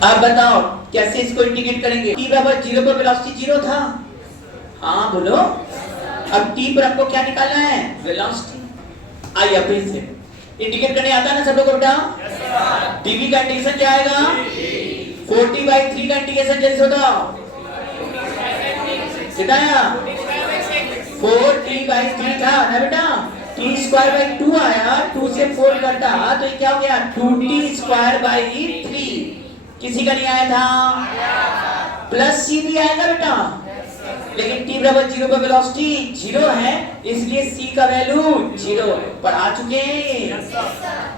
अब बताओ कैसे इसको इंटीग्रेट करेंगे? t बराबर 0 पर वेलोसिटी 0 था, हाँ बोलो। अब t पर आपको क्या निकालना है? वेलोसिटी। आइए फिर से इंटीग्रेट करने आता है ना सब लोगों को बेटा? dv का इंटीग्रेशन क्या आएगा? 40/3 का इंटीग्रेशन जैसे होता कितना आया? 4t/3 था ना बेटा, t²/2 आया, 2 से 4 करता तो ये क्या हो गया? 2t²/3। किसी का नहीं आया था? प्लस c भी आएगा बेटा, लेकिन t बराबर 0 पर वेलोसिटी 0 है, इसलिए c का वैल्यू 0 पढ़ा चुके हैं।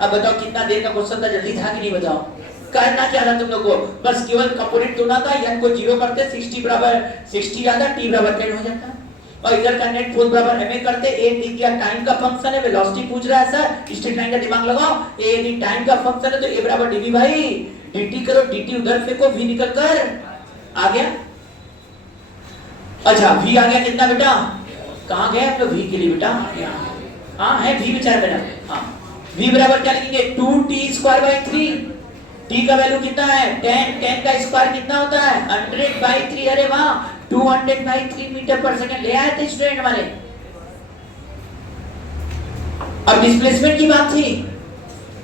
अब बताओ कितना देर का क्वेश्चन था, जल्दी था कि नहीं? बताओ करना क्या था तुम लोग को? बस केवल कंपोनेंट तोड़ना था, n को 0 करते, 60 बराबर 60 आता, t बराबर 10 हो जाता, और इधर का नेट फोर्स बराबर ma करते। a दिख गया टाइम का फंक्शन है, वेलोसिटी पूछ रहा है सर, स्ट्रेट लाइन का दिमाग लगाओ। a यदि टाइम का फंक्शन है तो a बराबर dv भाई dt करो, dt उधर फेंको, v निकल कर आ गया। अच्छा v आ गया कितना बेटा? कहां गए आप लोग v के लिए बेटा? हाँ है v बेचारा बेटा, हाँ v बराबर क्या लिखेंगे? 2t²/3। t का वैल्यू कितना है? 10, 10 का स्क्वायर कितना होता है? 100/3। अरे वाह, 200/3 मीटर पर सेकंड ले आए थे स्टूडेंट वाले। अब डिस्प्लेसमेंट की बात थी,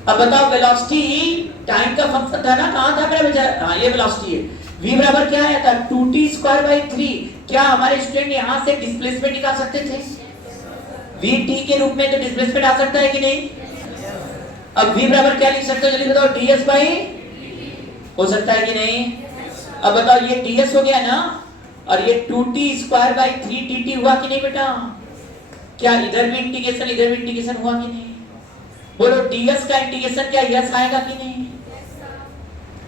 अब बताओ वेलोसिटी टाइम का फंक्शन था ना, कहां था मेरा बेचारा? हाँ ये वेलोसिटी है। v बराबर क्या आया था? 2t²/3। क्या हमारे स्टूडेंट यहां से डिस्प्लेसमेंट निकाल सकते थे? vt के रूप में तो डिस्प्लेसमेंट आ सकता है कि नहीं? अब v बराबर क्या लिख सकते हो जल्दी बताओ? ds बाई हो सकता है कि नहीं? अब बताओ ये ds हो गया ना, और ये 2t²/3 dt हुआ कि नहीं बेटा? क्या इधर भी इंटीग्रेशन इधर भी इंटीग्रेशन हुआ कि नहीं? बोलो ds का इंटीग्रेशन क्या यस आएगा कि नहीं?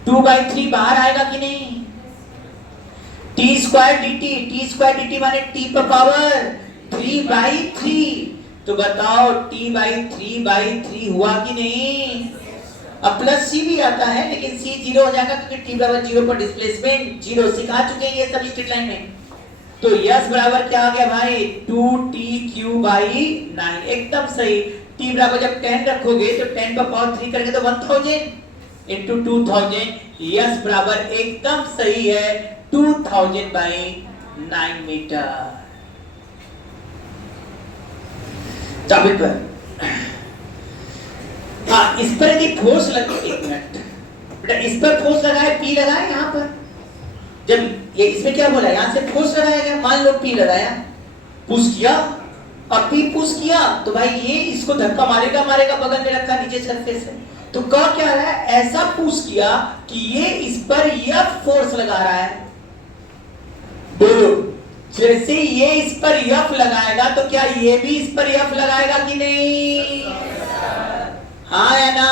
2/3 बाहर आएगा कि नहीं? t² dt माने t पर पावर 3/3, तो बताओ t/3/3 हुआ कि नहीं? अब प्लस सी भी आता है, लेकिन सी 0 हो जाएगा क्योंकि t बराबर 0 पर डिस्प्लेसमेंट 0 सिखा चुके हैं ये सब स्ट्रेट लाइन में। तो यस बराबर क्या आ गया भाई 2t³/9, एकदम सही। t बराबर जब 10 रखोगे तो 10 पर पावर 3 करके तो 1000 into 2000, यस बराबर एकदम सही है 2000/9 मीटर। टॉपिक पर हाँ, इस पर यदि फोर्स लगे, एक मिनट बेटा, इस पर फोर्स लगाए, पी लगाए यहाँ पर, जब ये इसमें क्या बोला, यहाँ से फोर्स लगाया गया, मान लो पी लगाया, पुश किया, अब पी पुश किया तो भाई ये इसको धक्का मारेगा बगल में रखा नीचे सरफेस है, तो कह क्या रहा है, ऐसा पुश किया कि ये इस पर एफ फोर्स लगा रहा है। बोलो, जैसे ये इस पर एफ लगाएगा तो क्या ये भी इस पर एफ लगाएगा कि नहीं? हाँ या ना?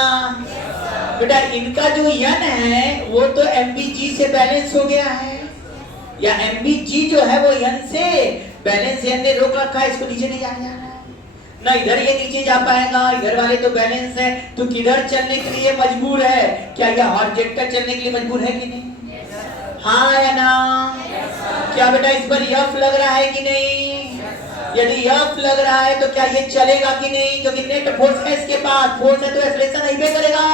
बेटा इनका जो यन है वो तो एमबीजी से बैलेंस हो गया है, या एमबीजी जो है वो यन से बैलेंस, यन ने रोक रखा है, इसको नीचे नहीं जाने जाना है ना, इधर ये नीचे जा पाएगा, इधर वाले तो बैलेंस है, तो किधर चलने के लिए मजबूर है? क्या यह हॉरिजॉन्टल चलने के लिए मजबूर है कि नहीं? हाँ या ना? क्या बेटा इस पर एफ लग रहा है कि नहीं? यदि एफ लग रहा है तो क्या ये चलेगा कि नहीं? क्योंकि नेट फोर्स है इसके पास, फोर्स है तो एक्सेलरेशन नहीं भी करेगा,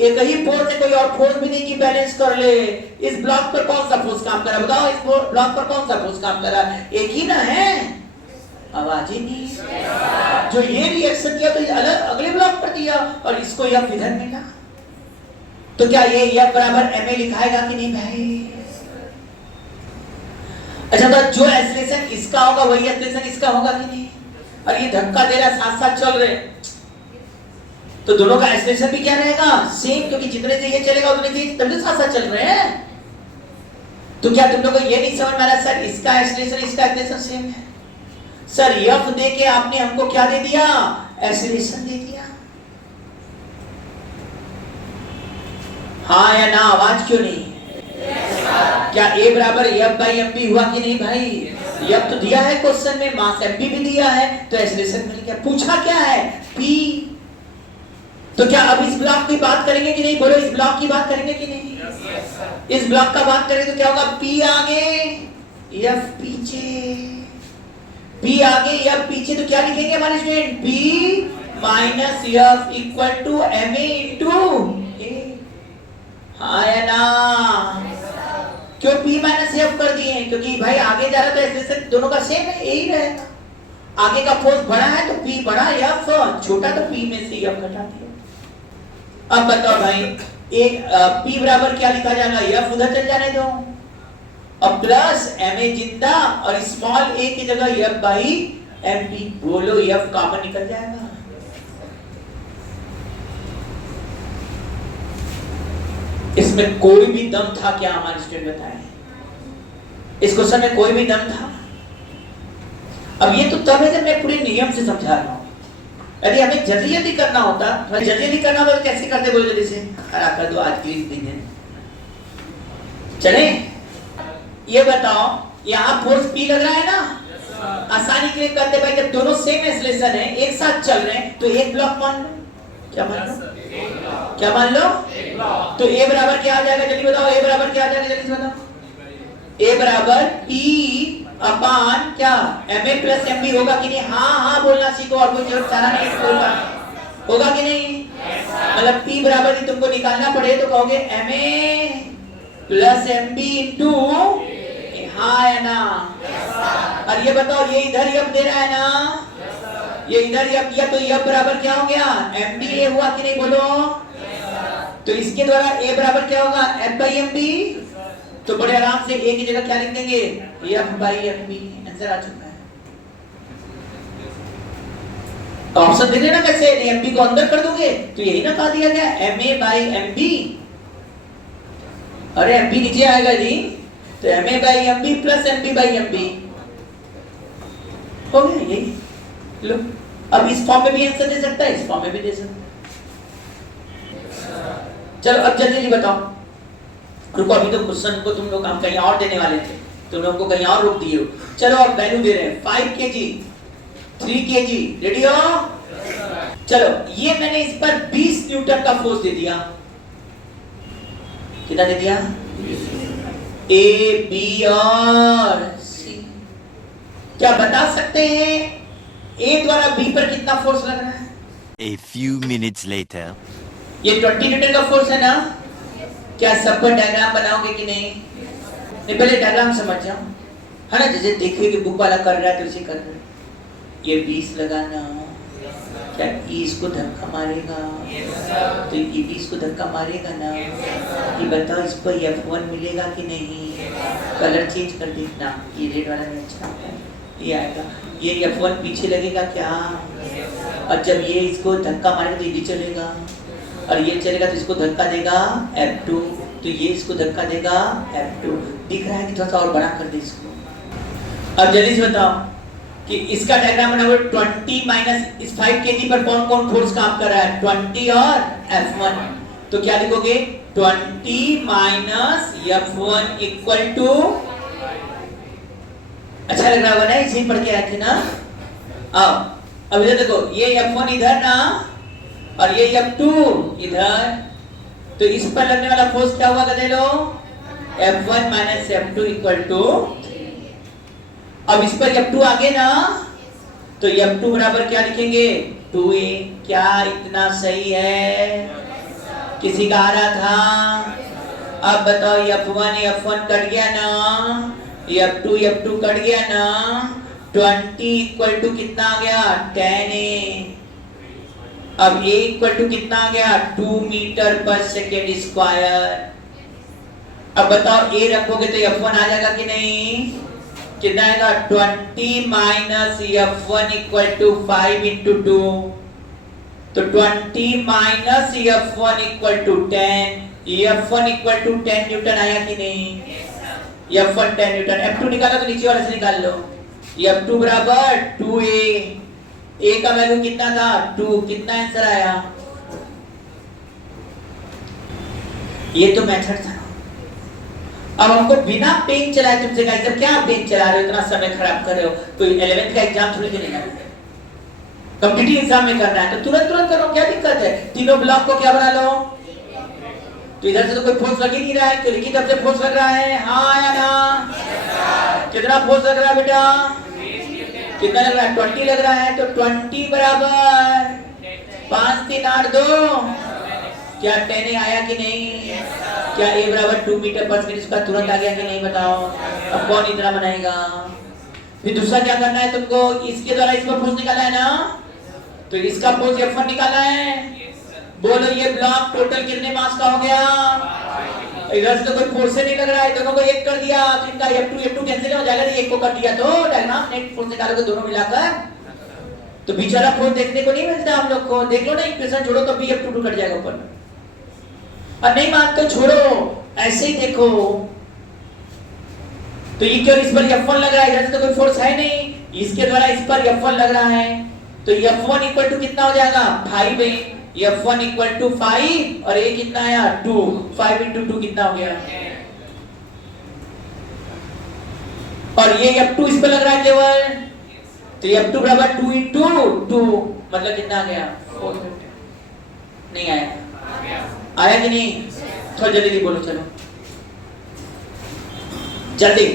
एक ही फोर्स है, कोई और फोर्स भी नहीं कि बैलेंस कर ले। इस ब्लॉक पर कौन सा फोर्स काम कर रहा है बताओ, इस ब्लॉक पर कौन सा फोर्स काम कर रहा है? एक ही ना है, आवाज ही नहीं। जो ये रिएक्शन किया तो ये अलग अगले ब्लॉक पर दिया और इसको एफ इधर मिला, तो क्या ये एफ बराबर ma लिखाएगा कि नहीं भाई? अच्छा तो जो एक्सेलरेशन इसका होगा वही एक्सेलरेशन इसका होगा कि नहीं? और ये धक्का दे रहा है, साथ साथ चल रहे, तो दोनों का एक्सेलरेशन भी क्या रहेगा? सेम, क्योंकि जितने से ये चलेगा उतने से तभी साथ साथ चल रहे हैं। तो क्या तुम लोगों को ये नहीं समझ में आ रहा सर इसका एक्सेलरेशन इसका एक्सेलरेशन सेम है? सर एफ दे के आपने हमको क्या दे दिया? एक्सेलरेशन दे दिया। हाँ या ना? आवाज क्यों नहीं? क्या a बराबर f/mv हुआ कि नहीं भाई? f तो दिया है क्वेश्चन में, मास mv भी दिया है, तो एक्सेलरेशन मिल गया। पूछा क्या है? p। तो क्या अब इस ब्लॉक की बात करेंगे कि नहीं? बोलो, इस ब्लॉक की बात करेंगे कि नहीं? इस ब्लॉक का बात करें तो क्या होगा? p आगे f पीछे, p आगे f पीछे, तो क्या लिखेंगे हमारे student? p minus f equal to ma into a। हाँ या ना? क्यों p माइनस f कर दिए? क्योंकि भाई आगे जा रहा तो एक्सेलरेशन दोनों का सेम है, यही रहेगा। आगे का फोर्स बड़ा है तो p बड़ा, f छोटा तो p में से f घटा दिया। अब बताओ भाई, एक p बराबर क्या लिखा जाएगा? f उधर चल जाने दो, और प्लस ma जिंदा और स्मॉल a की जगह f/mp। बोलो f कॉमन निकल जाएगा। इसमें कोई भी दम था क्या? हमारे स्टूडेंट बताएं, इस क्वेश्चन में कोई भी दम था? अब ये तो तब है जब मैं पूरे नियम से समझा रहा हूं। यदि हमें जल्दी जल्दी करना होता, जल्दी करना होता तो कैसे करते? बोलो जल्दी से, हरा कर दो, आज के दिन है। चले, ये बताओ, यहाँ फोर्स P लग रहा है ना? आसानी के लिए करते भाई, जब दोनों सेम एक्सेलरेशन है, एक साथ चल रहे हैं, तो एक ब्लॉक मान लो। क्या मान लो? क्या मान लो? तो a बराबर क्या आ जाएगा? जल्दी बताओ, a बराबर क्या आ जाएगा? जल्दी से बताओ। a बराबर p अपान क्या? ma प्लस mb होगा कि नहीं? हाँ हाँ बोलना सीखो, और कोई जरूरत चारा नहीं बोलना, होगा कि नहीं? मतलब p बराबर ही तुमको निकालना पड़े तो कहोगे ma प्लस mb इंटू, हाँ या ना? और ये बताओ, ये इधर f दे रहा है ना, ये इधर f दिया, तो f बराबर क्या हो गया? mba हुआ कि नहीं? बोलो, तो इसके द्वारा a बराबर क्या होगा? f/mb। तो बड़े आराम से a की जगह क्या लिख देंगे? f/mb। आंसर आ चुका है। ऑप्शन दे देना कैसे? mb को अंदर कर दोगे तो यही ना कहा दिया गया, ma/mb। अरे mb नीचे आएगा जी, तो ma/mb प्लस mb/mb हो गया यही। लो, अब इस फॉर्म में भी आंसर दे सकता है, इस फॉर्म में भी दे सकता है। चलो अब जल्दी बताओ, रुको, अभी तो क्वेश्चन को तुम लोग हम कहीं और देने वाले थे, तुम लोग को कहीं और रोक दिए हो। चलो अब वैल्यू दे रहे हैं 5 kg, 3 kg, रेडी हो? चलो ये मैंने इस पर 20 न्यूटन का फोर्स दे दिया। कितना दे दिया? ए, बी और सी। क्या बता सकते हैं ए द्वारा बी पर कितना फोर्स लग रहा है? A few minutes later. ये 20 न्यूटन का फोर्स है ना? क्या सब पर डायग्राम बनाओगे कि नहीं? नहीं, पहले डायग्राम समझ जाओ, है ना? जैसे देखिए कि बुक वाला कर रहा है तो उसे कर रहे। ये 20 लगाना, क्या ई इसको धक्का मारेगा? तो ई भी इसको धक्का मारेगा ना? ये बताओ इसको F1 मिलेगा कि नहीं? कलर चेंज कर देखना, ये रेड वाला नहीं अच्छा, ये आएगा। ये F1 पीछे लगेगा क्या? और जब ये इसको धक्का मारेगा तो ये भी चलेगा, और ये चलेगा तो इसको धक्का देगा F2, तो ये इसको धक्का देगा F2। दिख रहा है कि थोड़ा सा और बड़ा कर दे इसको। अब जल्दी से बताओ कि इसका डायग्राम बनाओ। 20 माइनस इस 5 kg पर कौन कौन फोर्स काम कर रहा है? 20 और F1। तो क्या लिखोगे? 20 माइनस F1 इक्वल टू, अच्छा लग रहा होगा ना, इसे पढ़ के आए थे ना। अब इधर देखो, ये F1 इधर ना, और ये F2 इधर, तो इस पर लगने वाला फोर्स क्या हुआ? कहते लो F1 minus F2 equal to. अब इस पर F2 आगे ना, तो F2 बराबर क्या लिखेंगे? 2a। क्या इतना सही है? किसी का आ रहा था? अब बताओ, F1 कट गया ना, F2 कट गया ना, 20 इक्वल टू कितना आ गया? 10a। अब a इक्वल टू कितना आ गया? 2 मीटर पर सेकेंड स्क्वायर। अब बताओ a रखोगे तो F1 आ जाएगा कि नहीं? कितना आएगा? 20 minus F1 equal to 5 into 2, तो 20 minus F1 equal to 10। F1 equal to 10 newton आया कि नहीं? F1 10 Newton. F2 निकालो तो नीचे वाले से निकाल लो। F2 बराबर 2a। a का वैल्यू कितना था? 2। कितना आंसर आया? ये तो मेथड था। अब हमको बिना पेन चलाए तुमसे कहा, क्या पेन चला रहे हो, इतना समय खराब कर रहे हो? कोई 11th का एग्जाम थोड़ी नहीं है, कॉम्पिटिटिव एग्जाम में करना है तो तुरंत तुरंत करो, क्या दिक्कत है? तीनों ब्लॉक को क्या बना लो? तो इधर से तो कोई फोर्स लग ही नहीं रहा है, क्योंकि तरफ से फोर्स लग रहा है, हाँ या ना? कितना फोर्स लग रहा है बेटा? कितना लग रहा है? 20 लग रहा है। तो 20 बराबर 5 3 8 2। क्या 10 आया कि नहीं? क्या a बराबर 2 मीटर पर सेकंड इसका तुरंत आ गया कि नहीं? बताओ। अब कौन इतना बनाएगा? फिर दूसरा क्या करना है तुमको? इसके द्वारा इसका फोर्स निकाला है ना, तो इसका फोर्स F1 निकाला है। बोलो ये ब्लॉक टोटल कितने मास का हो गया? इधर से तो कोई फोर्स नहीं लग रहा है, दोनों को एक कर दिया तो इनका F2 कैंसिल हो जाएगा, एक को कर दिया तो डायग्राम नेट फोर्स निकालोगे दोनों मिलाकर, तो बीच वाला फोर्स देखने को नहीं मिलता हम लोग को। देख लो ना, इक्वेशन छोड़ो तो भी F2 कट जाएगा ऊपर। और नहीं मानते छोड़ो, ऐसे ही देखो। तो ये क्यों इस पर F1 लग रहा है? इधर से तो कोई फोर्स है नहीं, इसके द्वारा इस पर F1 लग रहा है, तो F1 इक्वल टू कितना हो जाएगा? 5। F1 इक्वल टू 5 और a कितना आया? 2। 5 इंटू 2 कितना हो गया? और ये F2 इस पर लग रहा है केवल, तो F2 बराबर 2 इंटू 2, मतलब कितना आ गया? 450। नहीं आया? आया कि नहीं? थोड़ा जल्दी बोलो, चलो जल्दी।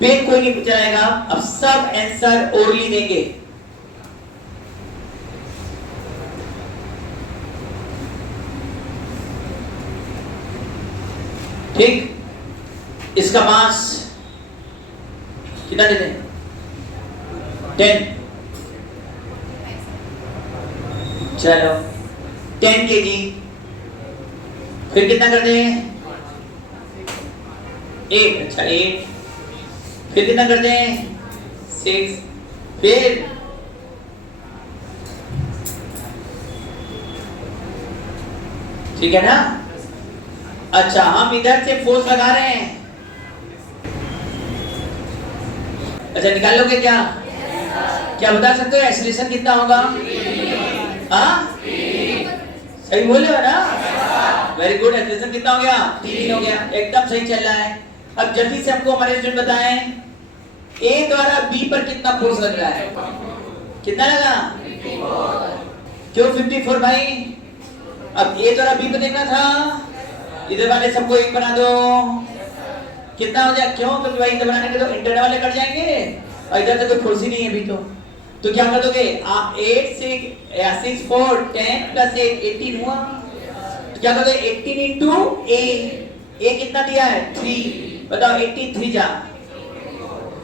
पेन कोई नहीं चलाएगा, अब सब आंसर ओरली देंगे। ठीक, इसका मास कितना देते हैं? 10। चलो 10 kg। फिर कितना कर दें? 8। अच्छा 8। फिर कितना कर दें? 6। फिर ठीक है ना? अच्छा, हम इधर से फोर्स लगा रहे हैं। अच्छा, निकाल लोगे क्या? क्या बता सकते हो एक्सीलरेशन कितना होगा? हाँ, सही बोले हो ना? Very good. एक्सीलरेशन कितना हो गया? 3 हो गया, एकदम सही चल रहा है। अब जल्दी से हमको हमारे स्टूडेंट बताएं, A द्वारा B पर कितना फोर्स लग रहा है? कितना लगा? क्यों 54 भाई? अब ए द्वारा बी पर देखना था, इधर वाले सबको एक बना दो, कितना हो जाए? क्यों? क्योंकि भाई इधर बनाने के तो इंटरनल वाले कट जाएंगे और इधर तो कोई फोर्स ही नहीं है अभी। तो क्या कर दोगे? 8 6 4 10 प्लस 8 18 हुआ। तो क्या करोगे? 18 इंटू ए कितना दिया है? 3। बताओ 18 3 जा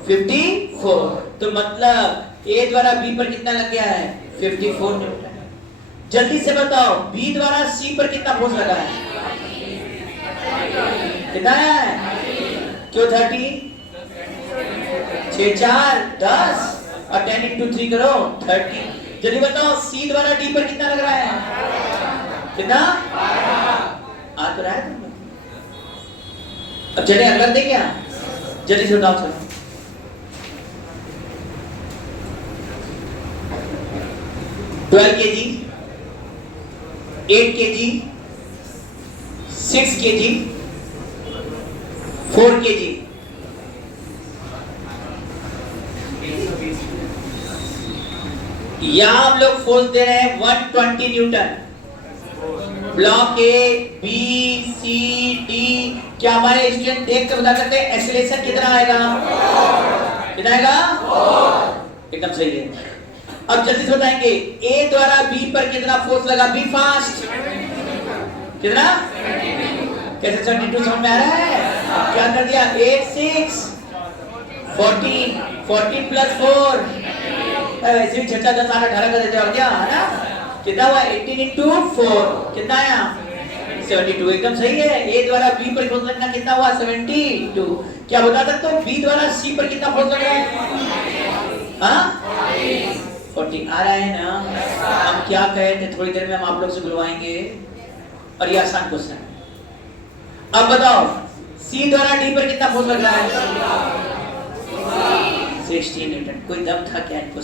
54। तो मतलब ए द्वारा बी पर कितना लग गया है? 54 न्यूटन। जल्दी से बताओ बी द्वारा सी पर कितना फोर्स लगा है? कितना है? क्यों 30? 6 4 10 और 10 इंटू 3 करो 30। जल्दी बताओ सी द्वारा डी पर कितना लग रहा है? कितना आ तो रहा है तुम? अब चले अगला दे क्या? जल्दी से बताओ। चलो 12 kg, 8 kg, 6 kg, 4 kg। यहां हम लोग फोर्स दे रहे हैं 120 newton. Block a b c d. क्या हमारे स्टूडेंट देख कर बता सकते हैं एक्सीलरेशन कितना आएगा? कितना आएगा? एकदम सही है। अब जल्दी से बताएंगे ए द्वारा बी पर कितना फोर्स लगा? बी फास्ट कितना? कैसे 72 समझ में आ रहा है? क्या कर दिया? 8 6 14 14 प्लस 4 वैसे भी 6 10 8 18 कर देते हो क्या, है ना? कितना हुआ? 18 इंटू 4 कितना आया? 72। एकदम सही है। ए द्वारा बी पर फोर्स लगना कितना हुआ? 72। क्या बता सकते हो बी द्वारा सी पर कितना फोर्स लग रहा है? हाँ 40 आ रहा है ना? हम क्या कहे थे थोड़ी देर में हम आप लोग से बुलवाएंगे और ये आसान क्वेश्चन है। अब बताओ सी द्वारा डी पर कितना फोर्स लग रहा है? 16 न्यूटन। कोई दम था क्या इनको?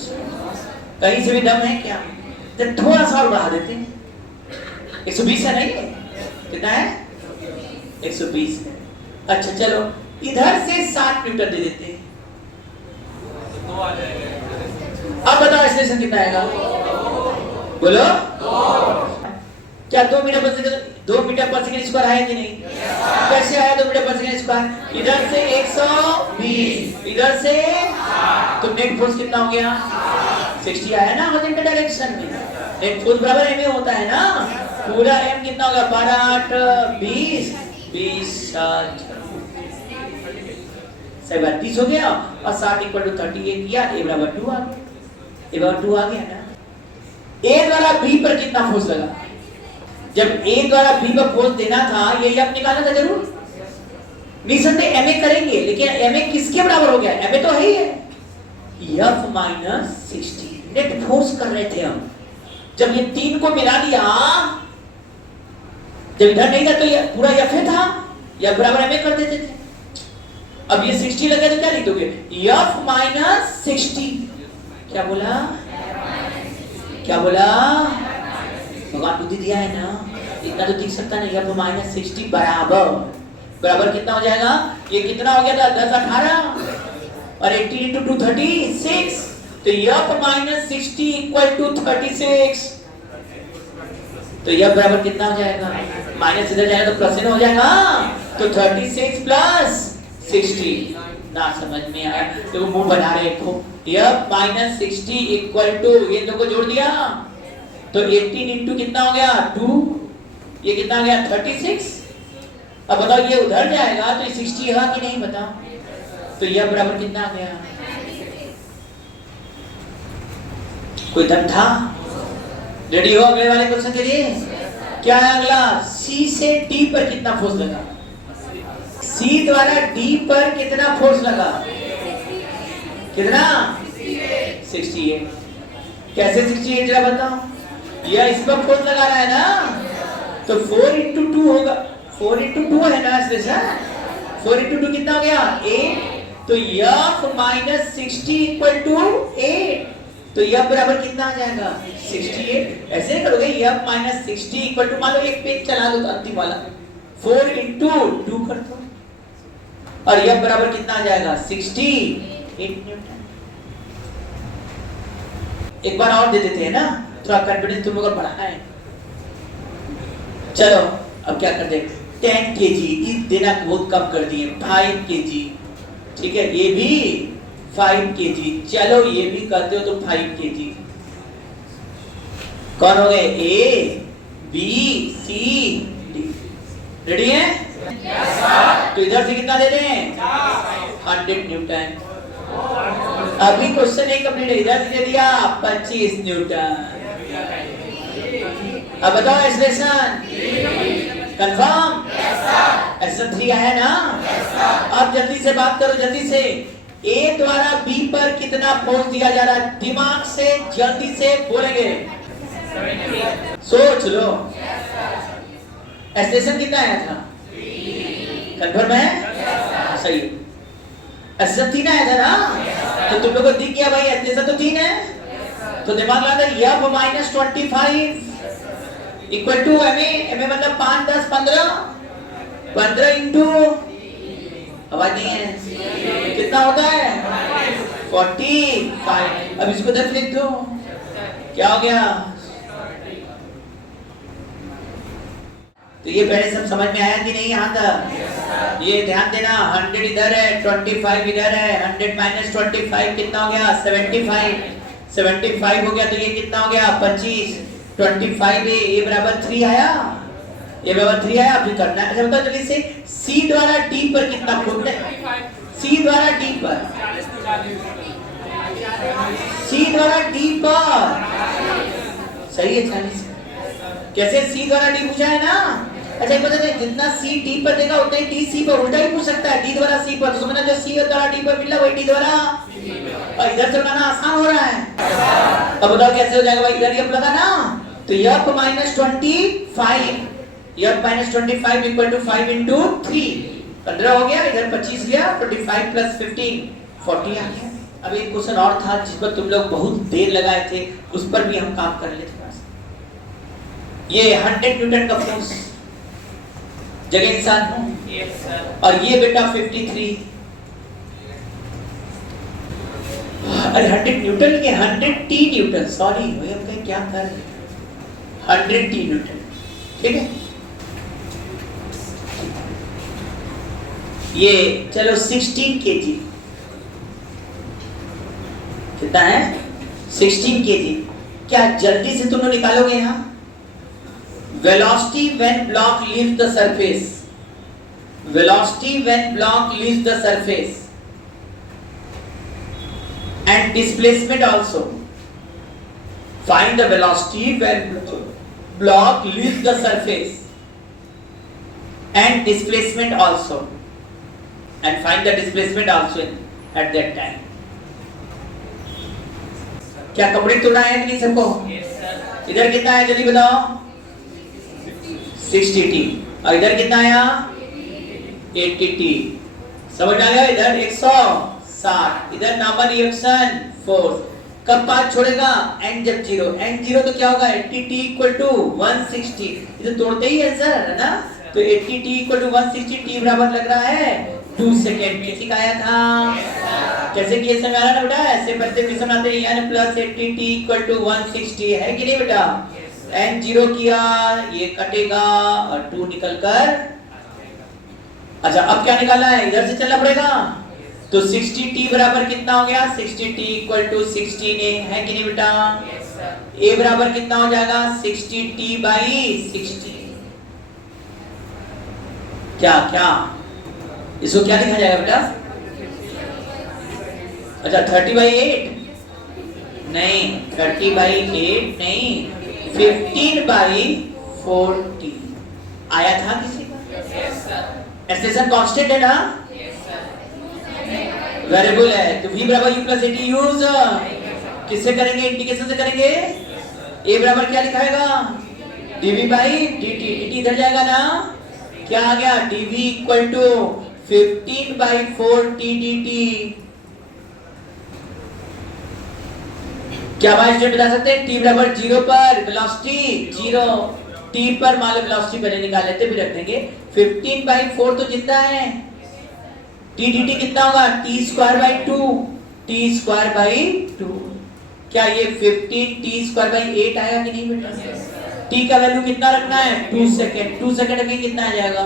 कहीं से भी दम है क्या? तो थोड़ा सा और बढ़ा देते हैं। 120 है नहीं? कितना है? 120 है। अच्छा चलो इधर से 7 न्यूटन दे देते हैं। अब बताओ एक्सीलरेशन कितना आएगा? बोलो। क्या 2 मीटर पर सेकंड स्क्वायर है कि नहीं? कैसे आया 2 मीटर पर सेकंड स्क्वायर? इधर से 120, इधर से तो नेट फोर्स कितना हो गया? 60 आया ना हॉरिजॉन्टल डायरेक्शन में। नेट फोर्स बराबर एम ए होता है ना? पूरा एम कितना होगा? 12 8 20 20 सही बात 30 हो गया और 60 इक्वल टू 38 किया। ए बराबर 2 आ गया। ए बराबर 2 आ गया ना? ए द्वारा बी पर कितना फोर्स लगा? जब ए द्वारा बी पर फोर्स देना था ये आप निकालना था जरूर। निसंदेह एमए करेंगे लेकिन एमए किसके बराबर हो गया? एमए तो है ही है एफ माइनस 60। नेट फोर्स कर रहे थे हम। जब ये 3 को मिला दिया, जब इधर नहीं था तो ये पूरा एफ था या बराबर एमए कर देते थे। अब ये 60 लगे तो क्या लिख दोगे? F minus 60। क्या बोला? क्या बोला? भगवान बुद्धि दिया है ना? इतना तो दिख सकता नहीं। एफ माइनस 60 बराबर कितना हो जाएगा? ये कितना हो गया था? 10 18 और 18 इंटू 2 36। तो एफ माइनस 60 इक्वल टू 36। तो एफ बराबर कितना हो जाएगा? माइनस इधर जाएगा तो प्लस हो जाएगा। तो 36 प्लस 60। ना समझ में आया तो मुंह बना रहे देखो। एफ माइनस 60 इक्वल टू ये दो को जोड़ दिया तो 18 इंटू कितना हो गया? 2। ये कितना हो गया? 36। अब बताओ ये उधर जाएगा तो ये 60 है कि नहीं बताओ? तो यह बराबर कितना आ गया? कोई दम था? रेडी हो अगले वाले क्वेश्चन के लिए? क्या है अगला? सी से डी पर कितना फोर्स लगा? सी द्वारा डी पर कितना फोर्स लगा? कितना? 68। कैसे 68 जरा बताओ? यह इस पर फोर्स लगा रहा है ना? तो 4 इंटू 2 होगा। 4 इंटू 2 है ना? 4 इंटू 2 कितना हो गया? 8। तो एफ माइनस 60 इक्वल टू 8। तो एफ बराबर कितना आ जाएगा? 68। ऐसे करोगे एफ माइनस 60 इक्वल टू, मान लो एक पेज चला दो तो अंतिम वाला 4 इंटू 2 कर दो और एफ बराबर कितना आ जाएगा? 68 न्यूटन। एक बार और दे देते हैं ना? थोड़ा कॉन्फिडेंस तुम लोग का बढ़ाना है। चलो अब क्या करते हैं, 10 kg इस दिनक बहुत कम कर दिए, 5 kg, ठीक है, ये भी 5 kg, चलो ये भी करते हो तो 5 kg। कौन हो गए, a b c d, ready है? तो इधर से कितना दे दें, 100 न्यूटन। अभी क्वेश्चन एक कंप्लीट है, इधर से दे दिया 25 न्यूटन। अब बताओ एक्सप्रेशन कंफर्म, एक्शन 3 आया ना? अब जल्दी से बात करो, जल्दी से, ए द्वारा बी पर कितना फोर्स दिया जा रहा है, दिमाग से जल्दी से बोलेंगे, सोच लो। एक्सप्रेशन कितना आया था, कंफर्म है? सही, एक्शन 3 आया था ना? तो तुम लोगों को दिख गया भाई, एक्सप्रेशन तो 3 है, तो दिमाग लगा f minus 25 equal to m a मतलब 5 10 15 इंटू, आवाज नहीं है, कितना होता है 45। अब इसको 10 लिख दो, क्या हो गया? तो ये पहले सब समझ में आया कि नहीं यहाँ तक? ये ध्यान देना, 100 इधर है, 25 इधर है, 100 माइनस 25 कितना हो गया, 75 हो गया, तो ये कितना हो गया 25, 25 ए बराबर 3 आया, ए बराबर 3 आया। फिर करना है, अच्छा बताओ जल्दी से, सी द्वारा डी पर कितना फोर्स है, सी द्वारा डी पर, सी द्वारा डी पर, सही है 40। कैसे, सी द्वारा डी पूछा है ना? अच्छा एक बता दें, जितना सी डी पर देगा उतना ही डी सी पर, उल्टा ही पूछ सकता है, डी द्वारा सी पर, तो समझना जो सी द्वारा डी पर मिल रहा वही डी द्वारा, और इधर से बनाना आसान हो रहा है। अब बताओ कैसे हो जाएगा भाई, इधर ये लगा ना, तो f minus 25, f minus 25 equal to 5 into 3, 15 हो गया, इधर 25 गया, 25 प्लस 15 40 आ गया। अब एक क्वेश्चन और था जिस पर तुम लोग बहुत देर लगाए थे, उस पर भी हम काम कर लेते। ये 100 न्यूटन का फोर्स जगह इंसान हो, और ये बेटा 53, अरे 100 न्यूटन के 100 टी न्यूटन, सॉरी हम कहीं क्या कर रहे हैं, 100 टी न्यूटन, ठीक है। ये चलो 16 kg, कितना है 16 kg, क्या जल्दी से तुम लोग निकालोगे यहाँ? Velocity when block leaves the surface, velocity when block leaves the surface, and displacement also. Find the velocity when block leaves the surface and displacement also, and find the displacement also at that time. क्या कंप्लीट तोड़ना है कि नहीं सबको? इधर कितना है जल्दी बताओ, 60 टी, और इधर कितना आया 80 टी, समझ आ गया? इधर 160, इधर नॉर्मल रिएक्शन फोर्स, कब पाथ छोड़ेगा, n जब 0, n 0 तो क्या होगा 80 टी इक्वल टू 160, इधर तोड़ते ही आंसर है ना, तो 80 टी इक्वल टू 160, टी बराबर लग रहा है 2 सेकेंड। कैसे सिखाया था, कैसे किए समझाना ना बेटा, ऐसे बढ़ते क्वेश्चन आते हैं, यानी प्लस 80 टी इक्वल टू 160 है कि नहीं बेटा, n 0 किया, ये कटेगा और 2 निकल कर, अच्छा अब क्या निकालना है, इधर से चलना पड़ेगा, तो 60 t बराबर कितना हो गया, 60 t इक्वल टू 16a है कि नहीं बेटा, a बराबर कितना हो जाएगा 60 t बाई 60, क्या क्या इसको क्या लिखा जाएगा बेटा, अच्छा 30/8 नहीं, 30/8 नहीं, 15/40 आया था किसी का? एक्सप्रेशन कांस्टेंट है ना, वेरिएबल है, तो v बराबर u प्लस 80 यूज किससे करेंगे, इंटीग्रेशन से करेंगे, a बराबर क्या लिखाएगा dv/dt, dt इधर जाएगा ना, क्या आ गया dv इक्वल टू 15/4 dt। क्या हमारे स्टूडेंट बता सकते हैं, t बराबर 0 पर वेलोसिटी 0, t पर मान लो वेलोसिटी पहले निकाल लेते फिर रख देंगे, 15/4 तो जितना है, t dt कितना होगा t² by 2, t² by 2, क्या ये 15 टी स्क्वायर बाई 8 आएगा कि नहीं बेटा? टी का वैल्यू कितना रखना है? 2 सेकेंड। 2 सेकेंड में कितना आ जाएगा?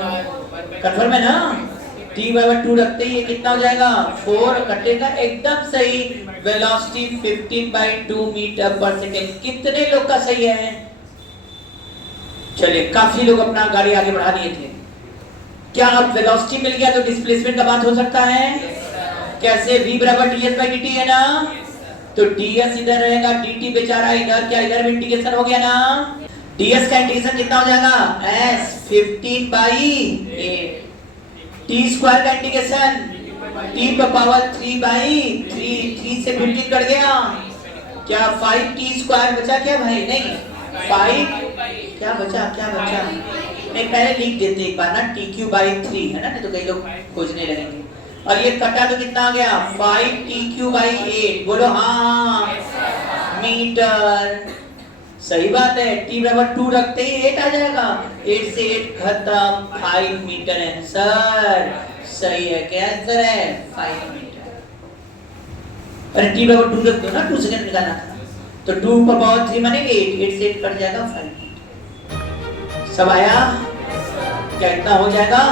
कंफर्म है ना? टी बराबर 2 रखते ही ये कितना हो जाएगा? 4 कटेगा, एकदम सही। वेलोसिटी 15/2 मीटर पर सेकेंड। कितने लोग का सही है? चलिए, काफी लोग अपना गाड़ी आगे बढ़ा दिए थे। क्या अब वेलोसिटी मिल गया तो डिस्प्लेसमेंट का बात हो सकता है? कैसे? v बराबर ds बाई dt है ना, तो ds इधर रहेगा, dt बेचारा इधर, क्या इधर भी इंटीग्रेशन हो गया ना? ds का इंटीग्रेशन कितना हो जाएगा? s 15/8। t स्क्वायर का इंटीग्रेशन t पर पावर 3/3। 3 से 15 कट गया, क्या 5t स्क्वायर बचा क्या भाई? नहीं, 5 क्या बचा? नहीं, पहले लिख देते एक बार ना, tq/3 है ना, नहीं तो कई लोग खोजने लगेंगे। और ये कटा तो कितना आ गया? 5tq/8। बोलो हाँ, मीटर। सही बात है, t बराबर 2 रखते ही 8 आ जाएगा। 8 से 8 खत्म, 5 मीटर आंसर। सही है, क्या आंसर है? 5 मीटर। अरे t बराबर 2 रख दो ना, 2 सेकंड निकालना था, तो 2 पर पावर 3 माने 8, 8 से 8 कट जाएगा 5 मीटर। सब आया? क्या इतना हो जाएगा?